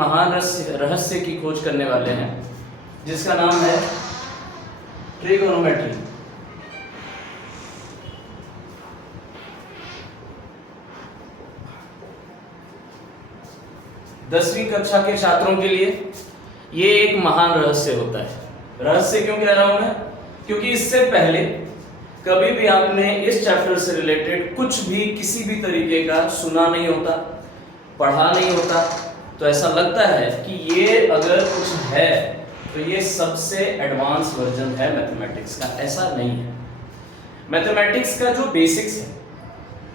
महान रहस्य की खोज करने वाले हैं जिसका नाम है ट्रिगोनोमेट्री। दसवीं कक्षा के छात्रों के लिए ये एक महान रहस्य होता है। रहस्य क्यों कह रहा हूं मैं? क्योंकि इससे पहले कभी भी आपने इस चैप्टर से रिलेटेड कुछ भी किसी भी तरीके का सुना नहीं होता, पढ़ा नहीं होता, तो ऐसा लगता है कि ये अगर कुछ है तो ये सबसे एडवांस वर्जन है मैथमेटिक्स का। ऐसा नहीं है। मैथमेटिक्स का जो बेसिक्स है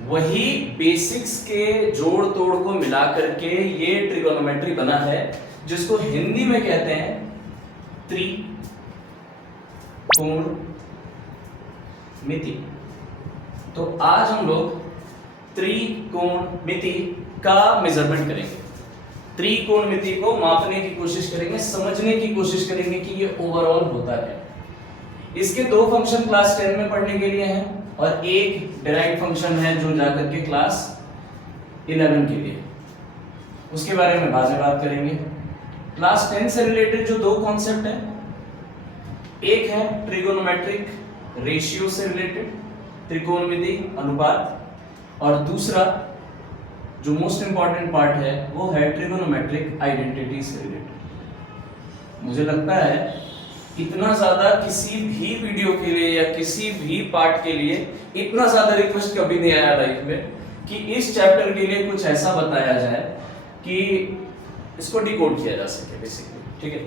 वही बेसिक्स के जोड़ तोड़ को मिला करके ये ट्रिगोनोमेट्री बना है, जिसको हिंदी में कहते हैं त्रिकोणमिति। तो आज हम लोग त्रिकोणमिति का मेजरमेंट करेंगे, त्रिकोणमिति को मापने की कोशिश करेंगे, समझने की कोशिश करेंगे कि ये ओवरऑल होता है। इसके दो फंक्शन क्लास 10 में पढ़ने के लिए हैं और एक डिराइव्ड फंक्शन है जो जाकर के क्लास 11 के लिए, उसके बारे में बाद में बात करेंगे। क्लास 10 से रिलेटेड जो दो कॉन्सेप्ट है, एक है ट्रिगोनोमेट्रिक रेशियो से रिलेटेड, त्रिकोणमिति अनुपात, और दूसरा जो मोस्ट इंपॉर्टेंट पार्ट है वो है ट्रिगोनोमेट्रिक आइडेंटिटी से रिलेटेड। मुझे लगता है इतना ज्यादा किसी भी वीडियो के लिए या किसी भी पार्ट के लिए इतना ज्यादा रिक्वेस्ट कभी नहीं आया लाइफ में कि इस चैप्टर के लिए कुछ ऐसा बताया जाए कि इसको डिकोड किया जा सके बेसिकली। ठीक है,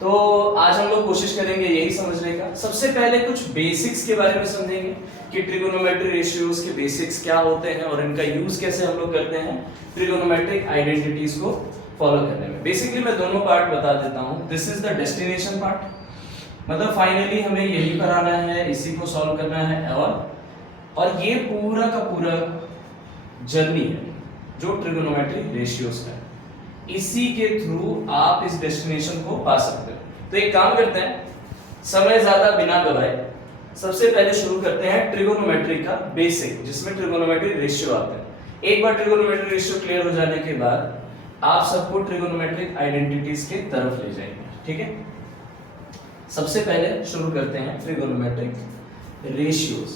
तो आज हम लोग कोशिश करेंगे यही समझने का। सबसे पहले कुछ बेसिक्स के बारे में समझेंगे कि ट्रिगोनोमेट्री रेशियोज के बेसिक्स क्या होते हैं और इनका यूज कैसे हम लोग करते हैं ट्रिगोनोमेट्रिक आइडेंटिटीज को फॉलो करने में। बेसिकली मैं दोनों पार्ट बता देता हूं। This is the destination part, मतलब फाइनली हमें यही पर आना है, इसी को सॉल्व करना है, और ये पूरा का पूरा जर्नी है जो ट्रिगोनोमेट्री रेशियोज का है। इसी के थ्रू आप इस डेस्टिनेशन को पा सकते हो। तो एक काम करते हैं, समय ज्यादा बिना गवाए सबसे पहले शुरू करते हैं ट्रिगोनोमेट्री का बेसिक, जिसमें ट्रिगोनोमेट्री रेशियो आते हैं। एक बार ट्रिगोनोमेट्री रेशियो क्लियर हो जाने के बाद आप सबको ट्रिगोनोमेट्रिक आइडेंटिटीज के तरफ ले जाएंगे। ठीक है, सबसे पहले शुरू करते हैं ट्रिगोनोमेट्रिक रेशियोज।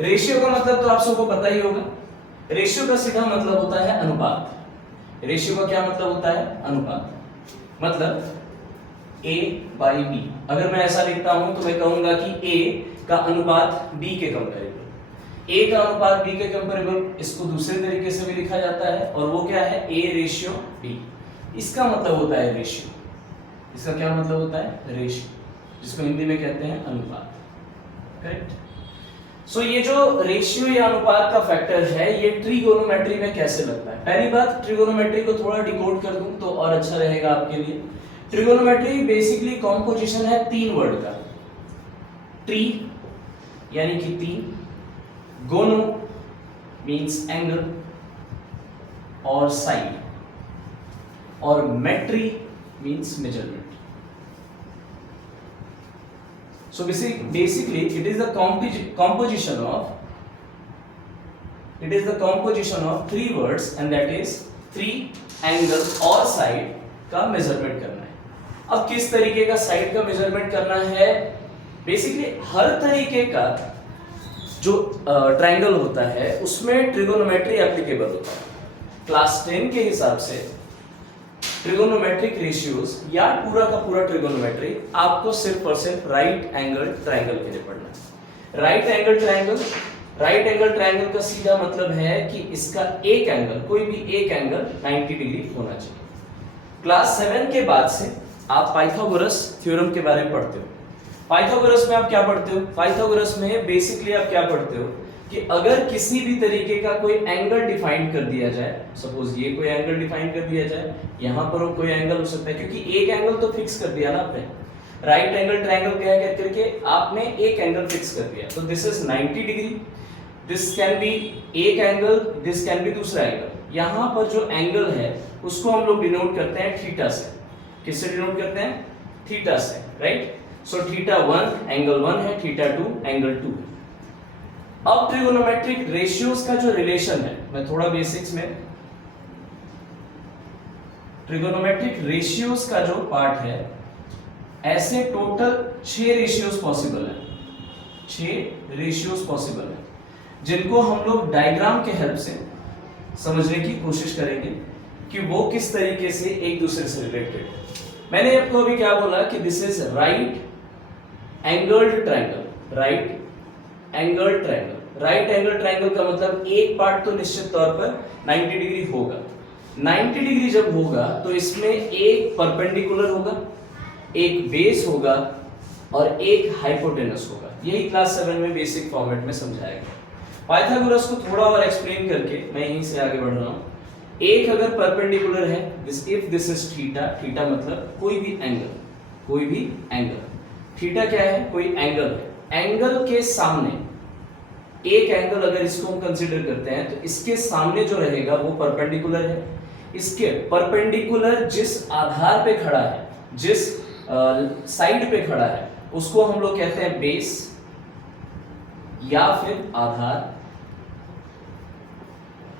रेशियो का मतलब तो आप सबको पता ही होगा। रेशियो का सीधा मतलब होता है अनुपात। रेशियो का क्या मतलब होता है? अनुपात। मतलब A/B। अगर मैं ऐसा लिखता हूं तो मैं कहूंगा कि A का अनुपात B के कंपैरेबल, A का अनुपात B के कंपैरेबल। इसको दूसरे तरीके से भी लिखा जाता है और वो क्या है? A/B। इसका मतलब होता है रेशियो। इसका क्या मतलब होता है? रेशियो, जिसको हिंदी में कहते हैं अनुपात। करेक्ट। सो ये जो रेशियो या अनुपात का फैक्टर है ये ट्रिगोनोमेट्री में कैसे लगता है? पहली बात, ट्रिगोनोमेट्री को थोड़ा डिकोड कर दूं तो और अच्छा रहेगा आपके लिए। ट्रिगोनोमेट्री बेसिकली कॉम्पोजिशन है तीन वर्ड का। ट्री यानी कि तीन, गोनो मींस एंगल और साइड, और metry means measurement. So basically it is the composition of three words, and that is three, angle और side का मेजरमेंट करना है। अब किस तरीके का साइड का मेजरमेंट करना है? बेसिकली हर तरीके का जो ट्रायंगल होता है उसमें ट्रिगोनोमेट्री एप्लीकेबल होता है। क्लास 10 के हिसाब से ट्रिगोनोमेट्रिक रेशियोज या पूरा का पूरा ट्रिगोनोमेट्री आपको सिर्फ और सिर्फ राइट एंगल ट्रायंगल के लिए पढ़ना है। राइट एंगल ट्रायंगल का सीधा मतलब है कि इसका एक एंगल, कोई भी एक एंगल 90 डिग्री होना चाहिए। क्लास 7 के बाद से आप पाइथागोरस थ्योरम के बारे में पढ़ते हो। पाइथागोरस में आप क्या पढ़ते हो? पाइथागोरस में बेसिकली आप क्या पढ़ते हो कि अगर किसी भी तरीके का कोई एंगल डिफाइन कर दिया जाए, सपोज ये कोई एंगल डिफाइन कर दिया जाए, यहां पर कोई एंगल हो सकता है, क्योंकि एक एंगल तो फिक्स कर दिया ना आपने, राइट एंगल ट्रायंगल कह करके आपने एक एंगल फिक्स कर दिया। तो this is 90 degree, this can be एक एंगल, दिस कैन बी दूसरा एंगल। यहां पर जो एंगल है उसको हम लोग डिनोट करते हैं थीटा से। किससे डिनोट करते हैं? थीटा से, राइट। सो थीटा 1 एंगल 1 है, थीटा 2 एंगल 2 है। अब ट्रिगोनोमेट्रिक रेशियोज का जो रिलेशन है, मैं थोड़ा बेसिक्स में ट्रिगोनोमेट्रिक रेशियोज का जो पार्ट है, ऐसे टोटल 6 रेशियोज पॉसिबल है, 6 रेशियोज पॉसिबल है, जिनको हम लोग डायग्राम के हेल्प से समझने की कोशिश करेंगे कि वो किस तरीके से एक दूसरे से रिलेटेड है। मैंने आपको अभी क्या बोला कि this is right angled triangle, right angled triangle. Right angle triangle का मतलब एक पार्ट तो निश्चित तौर पर 90 डिग्री होगा। 90 डिग्री जब होगा तो इसमें एक परपेंडिकुलर होगा, एक बेस होगा और एक हाइपोटेनस होगा। यही क्लास 7 में बेसिक फॉर्मेट में समझाया गया। पाइथागोरस को थोड़ा और एक्सप्लेन करके मैं यहीं से आगे बढ़ रहा हूं। एक अगर परपेंडिकुलर है, if this is theta, theta मतलब कोई भी एंगल, कोई भी एंगल। थीटा क्या है? कोई एंगल है। एंगल के सामने एक एंगल अगर इसको हम कंसीडर करते हैं तो इसके सामने जो रहेगा वो परपेंडिकुलर है। इसके परपेंडिकुलर जिस आधार पे खड़ा है, जिस साइड पे खड़ा है, उसको हम लोग कहते हैं बेस या फिर आधार।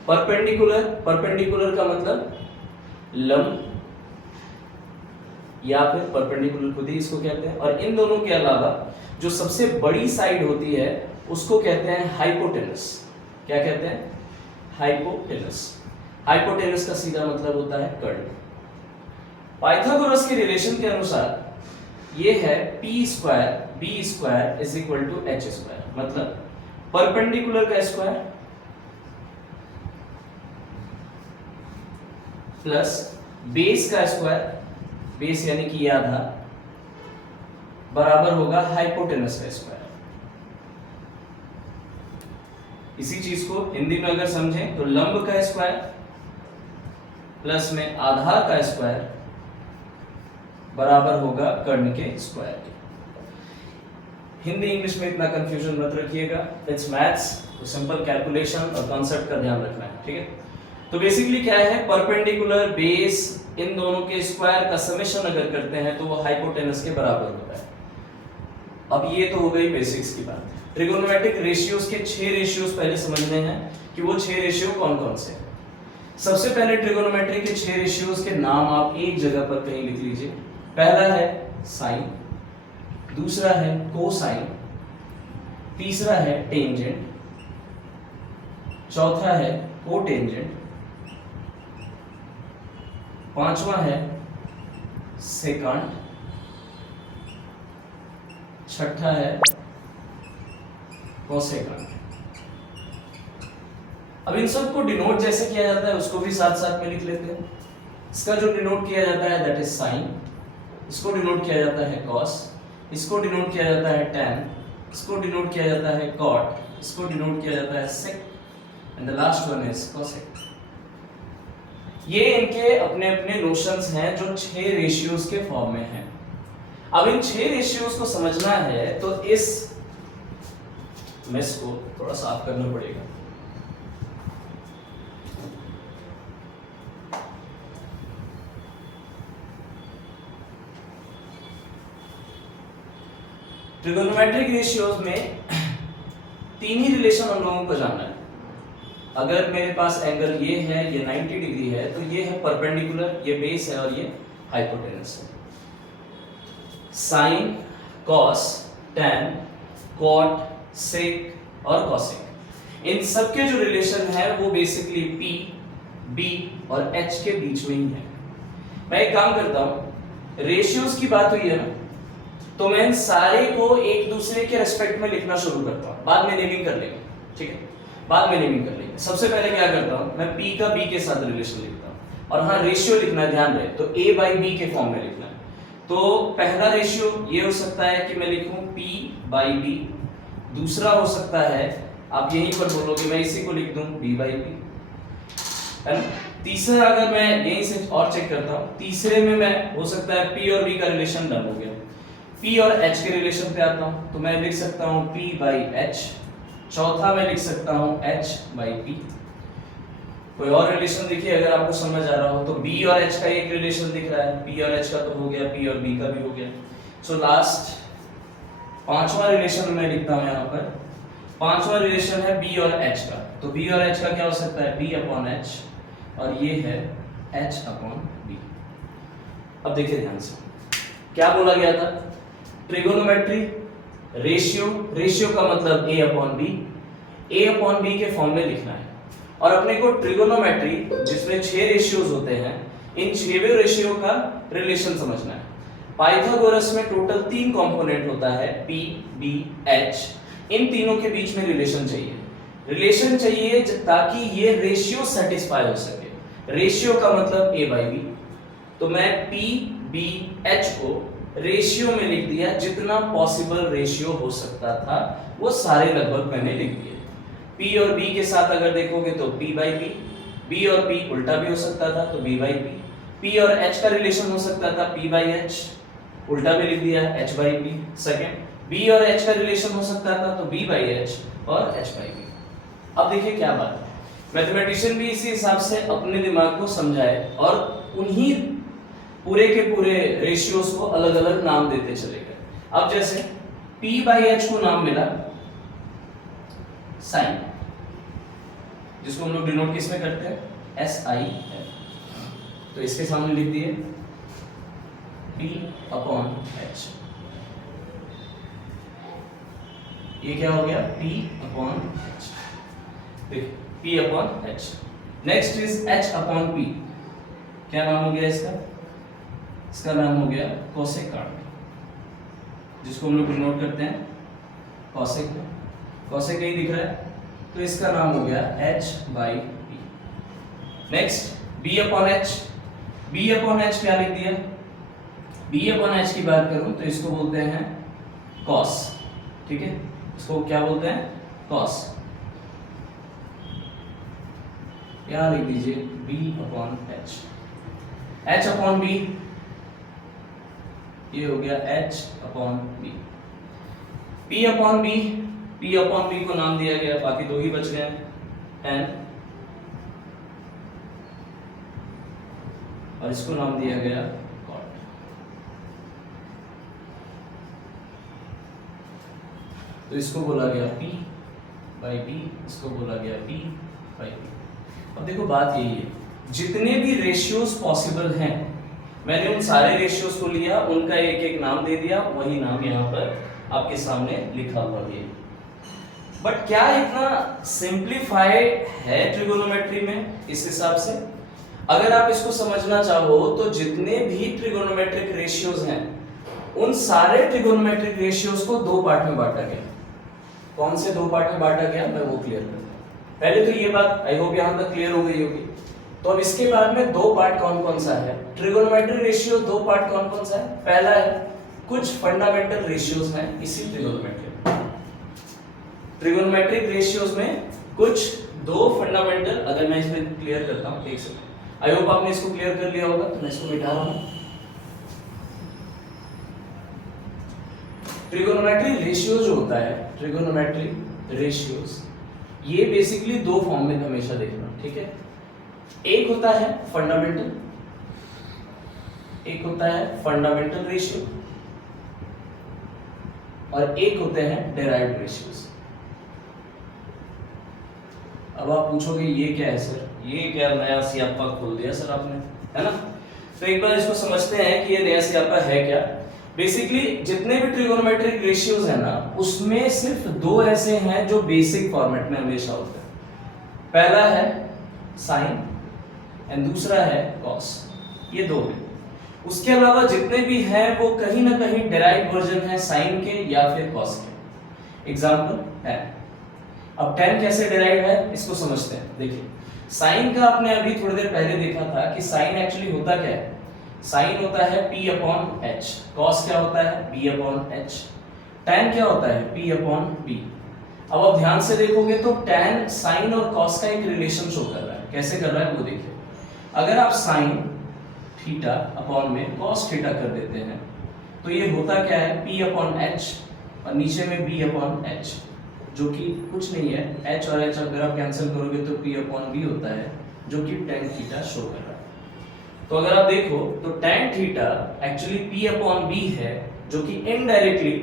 परपेंडिकुलर, परपेंडिकुलर का मतलब लंब या फिर परपेंडिकुलर खुद ही इसको कहते हैं। और इन दोनों के अलावा जो सबसे बड़ी साइड होती है उसको कहते हैं हाइपोटेनस। क्या कहते हैं? हाइपोटेनस। हाइपोटेनस का सीधा मतलब होता है कर्ण। पाइथागोरस के रिलेशन के अनुसार ये है p square b square is equal to h square, मतलब परपेंडिकुलर का स्क्वायर प्लस बेस का स्क्वायर, बेस यानी कि आधा, बराबर होगा हाइपोटेनस का स्क्वायर। इसी चीज को हिंदी में अगर समझें तो लंब का स्क्वायर प्लस में आधार का स्क्वायर बराबर होगा कर्ण के स्क्वायर के। हिंदी इंग्लिश में इतना कंफ्यूजन मत रखिएगा, इट्स मैथ्स, तो सिंपल कैलकुलेशन और कॉन्सेप्ट का ध्यान रखना है, ठीक है। तो बेसिकली क्या है, परपेंडिकुलर बेस इन दोनों के स्क्वायर का समेशन अगर करते हैं तो वो हाइपोटेनस के बराबर होता है। अब ये तो हो गई बेसिक्स की बात। ट्रिगोनोमेट्रिक रेशियोज के 6 रेशियोज पहले समझने हैं कि वो 6 रेशियो कौन कौन से हैं। सबसे पहले ट्रिगोनोमेट्री के 6 रेशियोज के नाम आप एक जगह पर कहीं लिख लीजिए। पहला है साइन, दूसरा है कोसाइन, तीसरा है टेंजेंट, चौथा है कोटेंजेंट, पांचवा है सेकंड, छठा है कोसेकंड। अब इन सबको डिनोट जैसे किया जाता है उसको भी साथ साथ में लिख लेते हैं। इसका जो डिनोट किया जाता है दैट इज साइन, इसको डिनोट किया जाता है कॉस, इसको डिनोट किया जाता है टैन, इसको डिनोट किया जाता है कॉट, इसको डिनोट किया जाता है sec, and the last one is cosec. ये इनके अपने अपने नोशंस हैं जो 6 रेशियोज के फॉर्म में हैं। अब इन 6 रेशियोज को समझना है तो इस मेस को थोड़ा साफ करना पड़ेगा। ट्रिगोनोमेट्रिक रेशियोज में 3 ही रिलेशन हम लोगों को जानना है। अगर मेरे पास एंगल ये है, ये 90 डिग्री है, तो ये है परपेंडिकुलर, ये बेस है और ये हाइपोटेनस है। साइन, कॉस, टैन, कॉट, सेक और कॉसेक, इन सबके जो रिलेशन है वो बेसिकली P, B और H के बीच में ही है। मैं एक काम करता हूं, रेशियोज की बात हुई है ना, तो मैं इन सारे को एक दूसरे के रेस्पेक्ट में लिखना शुरू करता हूं। बाद में नेमिंग कर लेंगे, ठीक है, बाद में नेमिंग कर लेंगे। सबसे पहले क्या करता हूं, मैं P का B के साथ रिलेशन लिखता हूं। और हाँ, रेशियो लिखना है, ध्यान रहे, तो A by B के फॉर्म में लिखना है। तो पहला रेशियो ये हो सकता है कि मैं लिखूं P by B, दूसरा हो सकता है आप यहीं पर बोलोगे, मैं इसी को लिख दूं B by B, है ना। तीसरा अगर मैं यहीं से और चेक करता हूं, तीसरे में मैं हो सकता है P और B का रिलेशन डन हो गया। P और H के रिलेशन पे आता हूं तो मैं लिख सकता हूं P by H। चौथा मैं लिख सकता हूं H by P। कोई और रिलेशन देखिए अगर आपको समझ आ रहा हो तो B और H का एक रिलेशन दिख रहा है, P और H का तो हो गया, P और B का भी हो गया। सो लास्ट पांचवा रिलेशन मैं लिखता हूं यहाँ पर। पांचवा रिलेशन है B और H का, तो B और H का क्या हो सकता है, B upon H, और ये है H upon B। अब देखिए ध्यान से, क्या बोला गया था? ट्रिगोनोमेट्री रेशियो, रेशियो का मतलब a upon B, a upon B के फॉर्म में लिखना है। और अपने को ट्रिगोनोमेट्री जिसमें 6 रेशियोज होते हैं, इन 6वें रेशियो का रिलेशन समझना है। पाइथागोरस में टोटल 3 कंपोनेंट होता है, p, b, h। इन तीनों के बीच में रिलेशन चाहिए, रिलेशन चाहिए ताकि ये रेशियो सेटिस्फाई हो सके। रेशियो का मतलब a बाई बी, तो मैं p, b, h को रेशियो में लिख दिया, जितना पॉसिबल रेशियो हो सकता था वो सारे लगभग मैंने लिख दिए। p और b के साथ अगर देखोगे तो p बाई b, b और p उल्टा भी हो सकता था तो b बाई p, p और h का रिलेशन हो सकता था p बाई h, उल्टा भी लिख दिया h by p। Second, b और h का रिलेशन हो सकता था तो b बाई h और h बाई p। अब देखिए क्या बात है, मैथमेटिशियन भी इसी हिसाब से अपने दिमाग को समझाए और उन्हीं पूरे के पूरे रेशियोज को अलग अलग नाम देते चले गए। अब जैसे p बाई h को नाम मिला साइन, जिसको हम लोग डिनोट किस में करते हैं, SIN, तो इसके सामने लिख दिए p अपॉन h। ये क्या हो गया, p अपॉन h, देखिए p upon h। Next is h upon p, क्या नाम हो गया इसका? इसका नाम हो गया कोसेकार्ड, जिसको हम लोग डिनोट करते हैं कोसेक में, कोसेक यही दिख रहा है, तो इसका नाम हो गया h by p। Next b upon h, b upon h क्या लिख दिया? b अपॉन h की बात करूं तो इसको बोलते हैं cos, ठीक है, इसको क्या बोलते हैं, cos। यहां लिख दीजिए b upon h, h upon b, ये हो गया h upon b, p upon b, p upon b को नाम दिया गया, बाकी दो ही बच गए n, और इसको नाम दिया गया cot। तो इसको बोला गया p बाई b, इसको बोला गया p बाई b। अब देखो बात यही है, जितने भी रेशियोज पॉसिबल हैं मैंने उन सारे रेशियोज को लिया, उनका एक एक नाम दे दिया, वही नाम यहाँ पर आपके सामने लिखा हुआ है। बट क्या इतना सिंप्लीफाइड है ट्रिगोनोमेट्री में इस हिसाब से? अगर आप इसको समझना चाहो तो जितने भी ट्रिगोनोमेट्रिक रेशियोज हैं उन सारे ट्रिगोनोमेट्रिक रेशियोज को 2 पार्ट में बांटा गया। कौन से 2 पार्ट में बांटा गया, मैं वो क्लियर करता हूं। पहले तो ये बात आई होप यहां तक क्लियर हो गई होगी। तो अब इसके बाद में 2 पार्ट कौन कौन सा है, ट्रिगोनोमेट्रिक रेशियो 2 पार्ट कौन कौन सा है? पहला है कुछ फंडामेंटल रेशियोज हैं इसी ट्रिगोनोमेट्रिक रेशियोज में कुछ 2 फंडामेंटल, अगर मैं इसमें क्लियर करता हूं, एक सेकंड, आई होप आपने इसको क्लियर कर लिया होगा, तो मैं इसको मिटा रहा हूं। ट्रिगोनोमेट्रिक रेशियो जो होता है, ट्रिगोनोमेट्रिक रेशियोज, ये बेसिकली 2 फॉर्म में हमेशा देखना, ठीक है। एक होता है फंडामेंटल, एक होता है फंडामेंटल रेशियो, और एक होते हैं डेराइव्ड रेशियोज। अब आप पूछोगे ये क्या है सर, ये क्या नया सियापा खोल दिया सर आपने, है ना? तो एक बार इसको समझते हैं कि ये नया सियापा है क्या। बेसिकली जितने भी ट्रिगोनोमेट्रिक रेशियोज है ना, उसमें सिर्फ 2 ऐसे हैं जो बेसिक फॉर्मेट में हमेशा होते हैं। पहला है साइन एंड दूसरा है कॉस, ये 2 हैं। उसके अलावा जितने भी हैं वो कहीं ना कहीं डेराइव वर्जन है साइन के या फिर कॉस के। Example tan। अब tan कैसे डेराइव है इसको समझते हैं। देखिए साइन का आपने अभी थोड़ी देर पहले देखा था कि साइन एक्चुअली होता क्या है, साइन होता है p अपॉन h, कॉस क्या होता है b अपॉन h, tan क्या होता है p अपॉन b। अब आप ध्यान से देखोगे तो tan साइन और कॉस का एक रिलेशन शो कर रहा है। कैसे कर रहा है वो देखिए, अगर आप साइन थीटा अपॉन में कॉस थीटा कर देते हैं तो ये होता क्या है p अपॉन h और नीचे में b अपॉन h, जो कि कुछ नहीं है, h और h अगर आप कैंसिल करोगे तो p अपॉन b होता है, जो कि tan थीटा शो कर रहा है। तो अगर आप देखो तो tan theta actually p upon b है, जो कि इनडायरेक्टली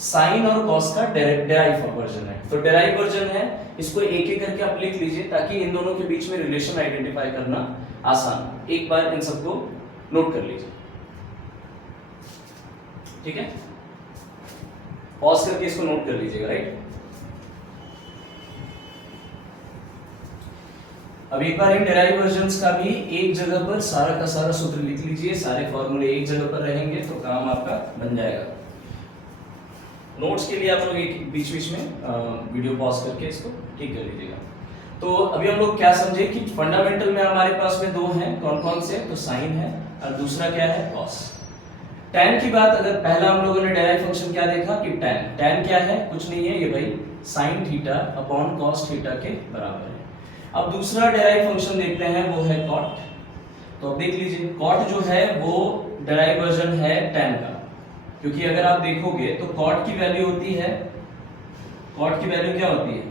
साइन और कॉस का डेराइव वर्जन है। तो डेराइव वर्जन है, इसको एक एक करके आप लिख लीजिए ताकि इन दोनों के बीच में रिलेशन आइडेंटिफाई करना आसान हो। एक बार इन सबको नोट कर लीजिए। ठीक है, पॉज करके इसको नोट कर लीजिएगा, राइट। अब एक बार इन डेराइवर्जन्स का भी एक जगह पर सारा का सारा सूत्र लिख लीजिए, सारे फॉर्मूले एक जगह पर रहेंगे तो काम आपका बन जाएगा। नोट्स के लिए आप लोग एक बीच बीच में वीडियो पॉज करके इसको ठीक कर लीजिएगा। तो अभी हम लोग क्या समझे कि फंडामेंटल में हमारे पास में दो हैं, कौन कौन से, तो साइन है और दूसरा क्या है, कॉस। tan की बात, अगर पहला हम लोगों ने डेराइव फंक्शन क्या देखा कि tan क्या है, कुछ नहीं है, ये भाई sin theta upon cos theta के बराबर है। अब दूसरा डेराइव फंक्शन देखते हैं, वो है cot। तो अब देख लीजिए, cot जो है वो डेराइव वर्जन है tan का, क्योंकि अगर आप देखोगे तो cot की वैल्यू होती है, cot की वैल्यू क्या होती है,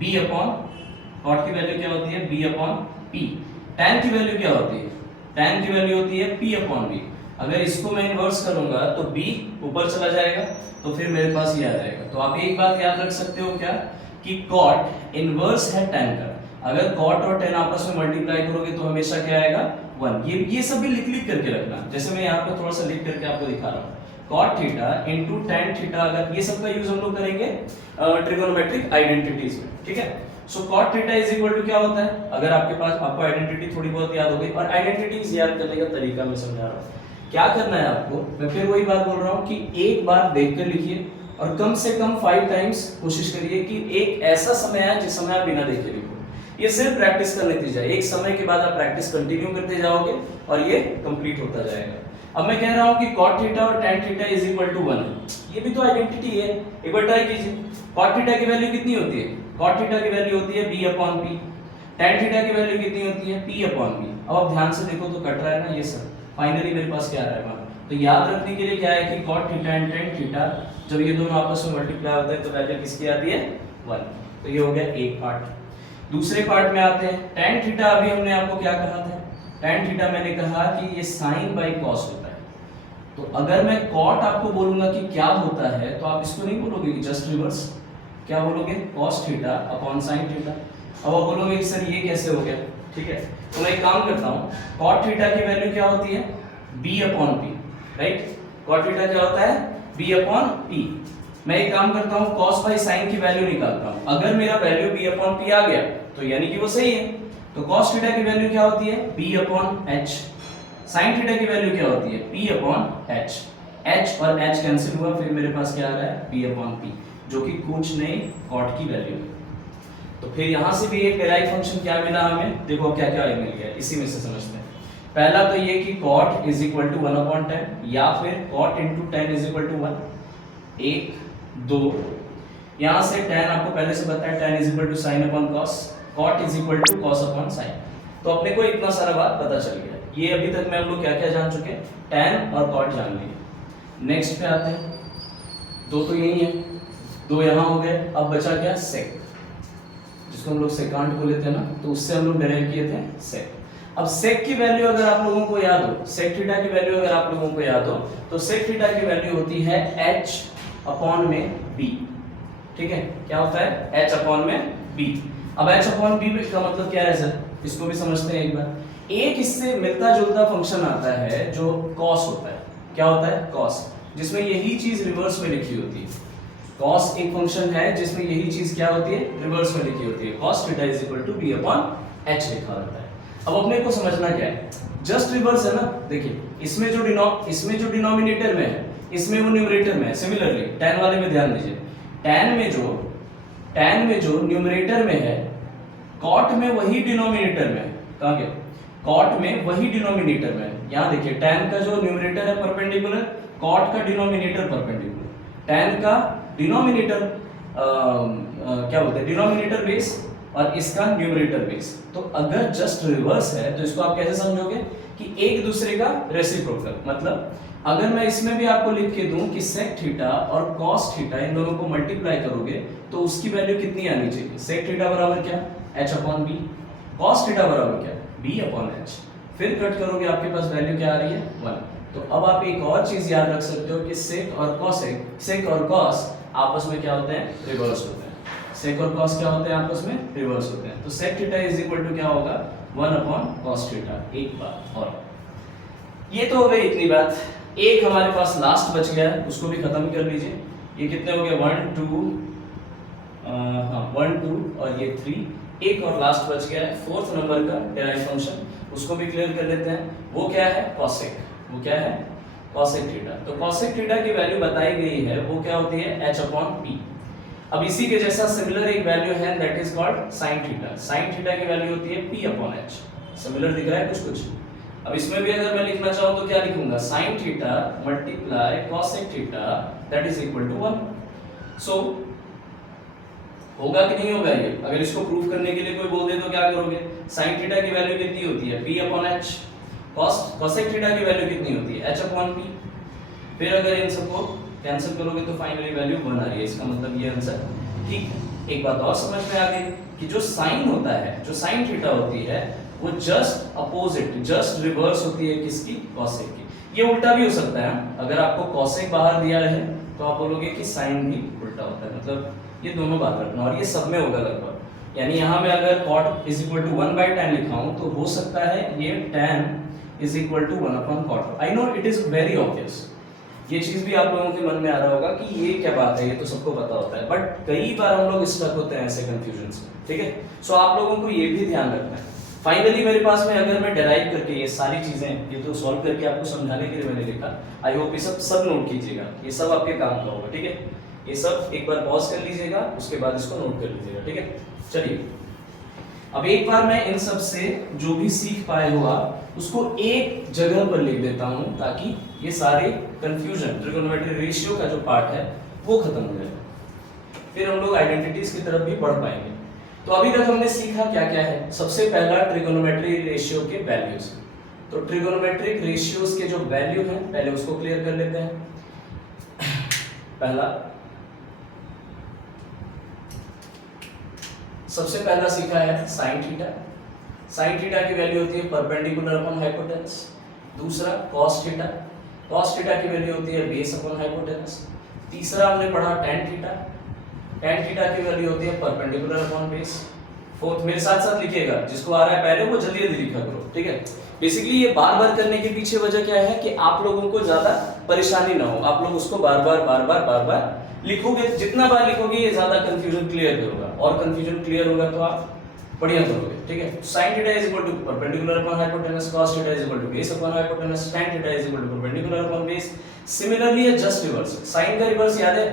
b अपॉन, cot की वैल्यू क्या होती है, b अपॉन p। tan की वैल्यू क्या होती है, tan की वैल्यू होती है p अपॉन b। अगर इसको मैं इन्वर्स करूंगा तो b ऊपर चला जाएगा, तो फिर मेरे पास ये आ जाएगा। तो आप एक बात याद रख सकते हो क्या, कि cot इन्वर्स है tan का। अगर cot और tan आपस में मल्टीप्लाई करोगे तो हमेशा क्या आएगा, 1। ये सब भी लिख करके रखना, जैसे मैं यहाँ पे थोड़ा सा लिख करके आपको दिखा रहा हूँ, cot theta into tan theta. अगर ये सब का यूज हम लोग करेंगे ट्रिगोनोमेट्रिक आइडेंटिटीज में, ठीक है। So cot theta is equal to क्या होता है, अगर आपके पास, आपको आइडेंटिटी थोड़ी बहुत याद हो गई, और आइडेंटिटीज याद करने का तरीका मैं समझा रहा हूँ। क्या करना है आपको, मैं फिर वही बात बोल रहा हूँ कि एक बार देख कर लिखिए और कम से कम 5 टाइम्स कोशिश करिए कि एक ऐसा समय है जिस समय आप बिना देखे लिखो। ये सिर्फ प्रैक्टिस का नतीजा है, एक समय के बाद आप प्रैक्टिस कंटिन्यू करते जाओगे और ये कंप्लीट होता जाएगा। अब मैं कह रहा हूँ कि cot थीटा और tan theta is equal to 1, ये भी तो आइडेंटिटी है, एक बार ट्राई कीजिए। cot थीटा की वैल्यू कितनी होती है, cot थीटा की वैल्यू होती है b upon p, tan theta की वैल्यू कितनी होती है, p अपॉन b। अब आप ध्यान से देखो तो कट रहा है ना ये सब, फाइनली मेरे पास क्या आ रहा है, तो याद रखने के लिए क्या है कि cot theta and tan theta जब ये दोनों आपस में मल्टीप्लाई होते हैं तो वैल्यू किसकी आती है, 1। तो ये हो गया एक पार्ट। दूसरे पार्ट में आते हैं, tan थीटा अभी हमने आपको क्या कहा था, tan थीटा मैंने कहा कि ये sin बाई cos होता है। तो अगर मैं cot आपको बोलूंगा कि क्या होता है, तो आप इसको नहीं बोलोगे कि जस्ट रिवर्स, क्या बोलोगे, cos theta upon sin theta. अब आप बोलोगे कि सर ये कैसे हो गया, ठीक है। तो मैं एक काम करता हूँ, cot थीटा की वैल्यू क्या होती है, b upon p, right. cot theta क्या होता है, b अपॉन p। मैं एक काम करता हूँ, cos बाई sin की वैल्यू निकालता हूँ। अगर मेरा वैल्यू b अपॉन p आ गया तो यानी कि वो सही है। तो cos थीटा की वैल्यू क्या होती है, b upon h। sin theta की वैल्यू क्या होती है, p अपॉन h। h और h कैंसिल हुआ, फिर मेरे पास क्या आ रहा है, b अपॉन p, जो कि कुछ नहीं cot की वैल्यू है। तो फिर यहां से भी एक डेराइव फंक्शन क्या मिला हमें, देखो क्या क्या मिल गया, इसी में से समझते हैं। पहला तो ये कि cot is equal to 1 upon tan, या फिर cot into tan is equal to 1, 1 2। यहां से tan आपको पहले से पता है, tan is equal to sin upon cos, cot is equal to cos upon sin। तो अपने को इतना सारा बात पता चल गया। ये अभी तक में हम लोग क्या क्या जान चुके हैं, tan और cot जान लिए। नेक्स्ट पे आते हैं, दो तो यही है, दो यहाँ हो गए। अब बचा क्या, sec, जिसको हम लोग सेकांट बोले थे ना, तो उससे हम लोग डेराइव किए थे sec। अब sec की वैल्यू अगर आप लोगों को याद हो, sec थीटा की वैल्यू अगर आप लोगों को याद हो, तो sec थीटा की वैल्यू होती है h अपॉन में b, ठीक है। क्या होता है, h अपॉन में b। अब h अपॉन b का मतलब क्या है सर, इसको भी समझते हैं एक बार। एक इससे मिलता जुलता फंक्शन आता है जो cos होता है, क्या होता है, cos, जिसमें यही चीज रिवर्स में लिखी होती है। cos एक फंक्शन है जिसमें यही चीज क्या होती है, रिवर्स में लिखी होती है, cos theta is equal to b upon h लिखा होता है। अब अपने को समझना क्या है, जस्ट रिवर्स है ना। देखिए इसमें जो डिनोमिनेटर में है, इसमें वो न्यूमरेटर में है। सिमिलरली tan वाले में ध्यान दीजिए, tan में जो न्यूमरेटर में है, cot में वही डिनोमिनेटर में है। कहां गया, cot में वही डिनोमिनेटर में है। यहां देखिए tan का जो न्यूमरेटर है परपेंडिकुलर, cot का डिनोमिनेटर परपेंडिकुलर। tan का डिनोमिनेटर क्या बोलते हैं, डिनोमिनेटर बेस, और इसका न्यूमरेटर बेस। तो अगर जस्ट रिवर्स है तो इसको आप कैसे समझोगे कि एक दूसरे का रेसिप्रोकल। मतलब अगर मैं इसमें भी आपको लिख के दूं कि sec थीटा और cos थीटा, इन दोनों को मल्टीप्लाई करोगे तो उसकी वैल्यू कितनी आनी चाहिए, sec थीटा बराबर क्या, h upon b, cos theta बराबर क्या, b अपॉन h। फिर कट करोगे आपके पास वैल्यू क्या आ रही है, 1। तो अब आप एक और चीज याद रख सकते हो कि sec और cos आपस में क्या होते हैं, रिवर्स होते हैं। sec और cos क्या होते हैं, आपस में रिवर्स होते हैं। तो sec theta is equal to क्या होगा, 1 अपॉन cos थीटा। एक बात और, ये तो हो गई इतनी बात। एक हमारे पास लास्ट बच गया है, उसको भी खत्म कर लीजिए। ये कितने हो गए 1 2 1 2 और ये 3। एक और लास्ट बच गया है फोर्थ नंबर का डेराइव फंक्शन, उसको भी क्लियर कर लेते हैं। वो क्या है कॉसेक, वो क्या है कॉसेक थीटा। तो कॉसेक थीटा की वैल्यू बताई गई है, वो क्या होती है h/p। अब इसी के जैसा सिमिलर एक वैल्यू है that is called sin theta. sin theta की वैल्यू होती है p/h। सिमिलर दिख रहा है कुछ कुछ। अब इसमें भी अगर मैं लिखना चाहूं तो क्या लिखूंगा sin theta multiply cosec theta that is equal to 1। So होगा कि नहीं होगा ये? अगर इसको प्रूव करने के लिए कोई बोल दे तो क्या करोगे? sin थीटा की वैल्यू कितनी होती है p/h। cosec थीटा की वैल्यू कितनी होती है h/p। फिर अगर इन सबको कैंसिल करोगे तो फाइनली वैल्यू 1 आ रही है, इसका मतलब ये आंसर ठीक है। एक बात और समझ में आ गई कि जो साइन होता है, जो sin थीटा होती है, वो जस्ट अपोजिट, जस्ट रिवर्स होती है किसकी? कॉसेक की। ये उल्टा भी हो सकता है, अगर आपको कॉसेक बाहर दिया रहे तो आप बोलोगे कि साइन भी उल्टा होता है। मतलब ये दोनों बात रखना, और ये सब में होगा लगभग। यानी यहाँ में अगर cot is equal to 1/tan लिखा हूं तो हो सकता है ये tan is equal to 1/cot। I know it is very obvious, ये चीज भी आप लोगों के मन में आ रहा होगा कि ये क्या बात है, ये तो सबको पता होता है, बट कई बार हम लोग स्टक होते हैं ऐसे कंफ्यूजन में, ठीक है। सो आप लोगों को ये भी ध्यान रखना है। फाइनली मेरे पास में अगर मैं डेराइव करके ये सारी चीजें, ये तो सॉल्व करके आपको समझाने के लिए मैंने लिखा, आई होप ये सब नोट कीजिएगा, ये सब आपके काम का होगा, ठीक है। ये सब एक बार पॉज कर लीजिएगा, उसके बाद इसको नोट कर लीजिएगा, ठीक है। चलिए अब एक बार मैं इन सब से जो भी सीख पाए हो आप उसको एक जगह पर लिख देता हूं, ताकि ये सारे कंफ्यूजन ट्रिगोनोमेट्री रेशियो का जो पार्ट है वो खत्म हो जाए, फिर हम लोग आइडेंटिटीज की तरफ भी बढ़ पाएंगे। तो अभी तक हमने सीखा क्या क्या है। सबसे पहला ट्रिगोनोमेट्री रेशियो के वैल्यूज। तो ट्रिगोनोमेट्रिक रेशियोज के जो वैल्यू हैं पहले उसको क्लियर कर लेते हैं। पहला, सबसे पहला सीखा है sin थीटा। sin थीटा की वैल्यू होती है परपेंडिकुलर अपॉन हाइपोटेनस। दूसरा cos थीटा, cos थीटा की वैल्यू होती है बेस अपॉन हाइपोटेनस। तीसरा हमने पढ़ा tan थीटा, tan थीटा की वैल्यू होती है परपेंडिकुलर अपॉन बेस। फोर्थ मेरे साथ साथ लिखिएगा, जिसको आ रहा है पहले वो जल्दी जल्दी लिखा करो, ठीक है। बेसिकली ये बार बार करने के पीछे वजह क्या है कि आप लोगों को ज्यादा परेशानी ना हो, आप लोग उसको बार बार लिखोगे, जितना बार लिखोगे ये ज्यादा कंफ्यूजन क्लियर करोगा, और कंफ्यूजन क्लियर होगा तो आप बढ़िया करोगे, ठीक है। sin theta is equal to perpendicular upon hypotenuse, cos theta is equal to base upon hypotenuse, tan theta is equal to perpendicular upon base. Similarly ये जस्ट रिवर्स, sin का रिवर्स याद है?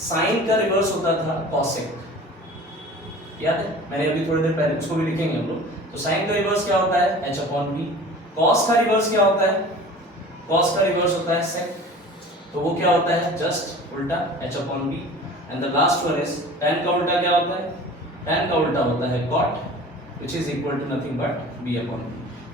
sin का रिवर्स होता था cosec, याद है? मैंने अभी थोड़ी देर पहले, उसको भी लिखेंगे हम लोग। तो sin का रिवर्स क्या होता है? h/p। cos का रिवर्स क्या होता है? cos का रिवर्स होता है sec, तो वो क्या होता है? जस्ट उल्टा h/p। And the last one is tan का उल्टा क्या होता है? tan का उल्टा होता है cot, which is equal to nothing but b/p।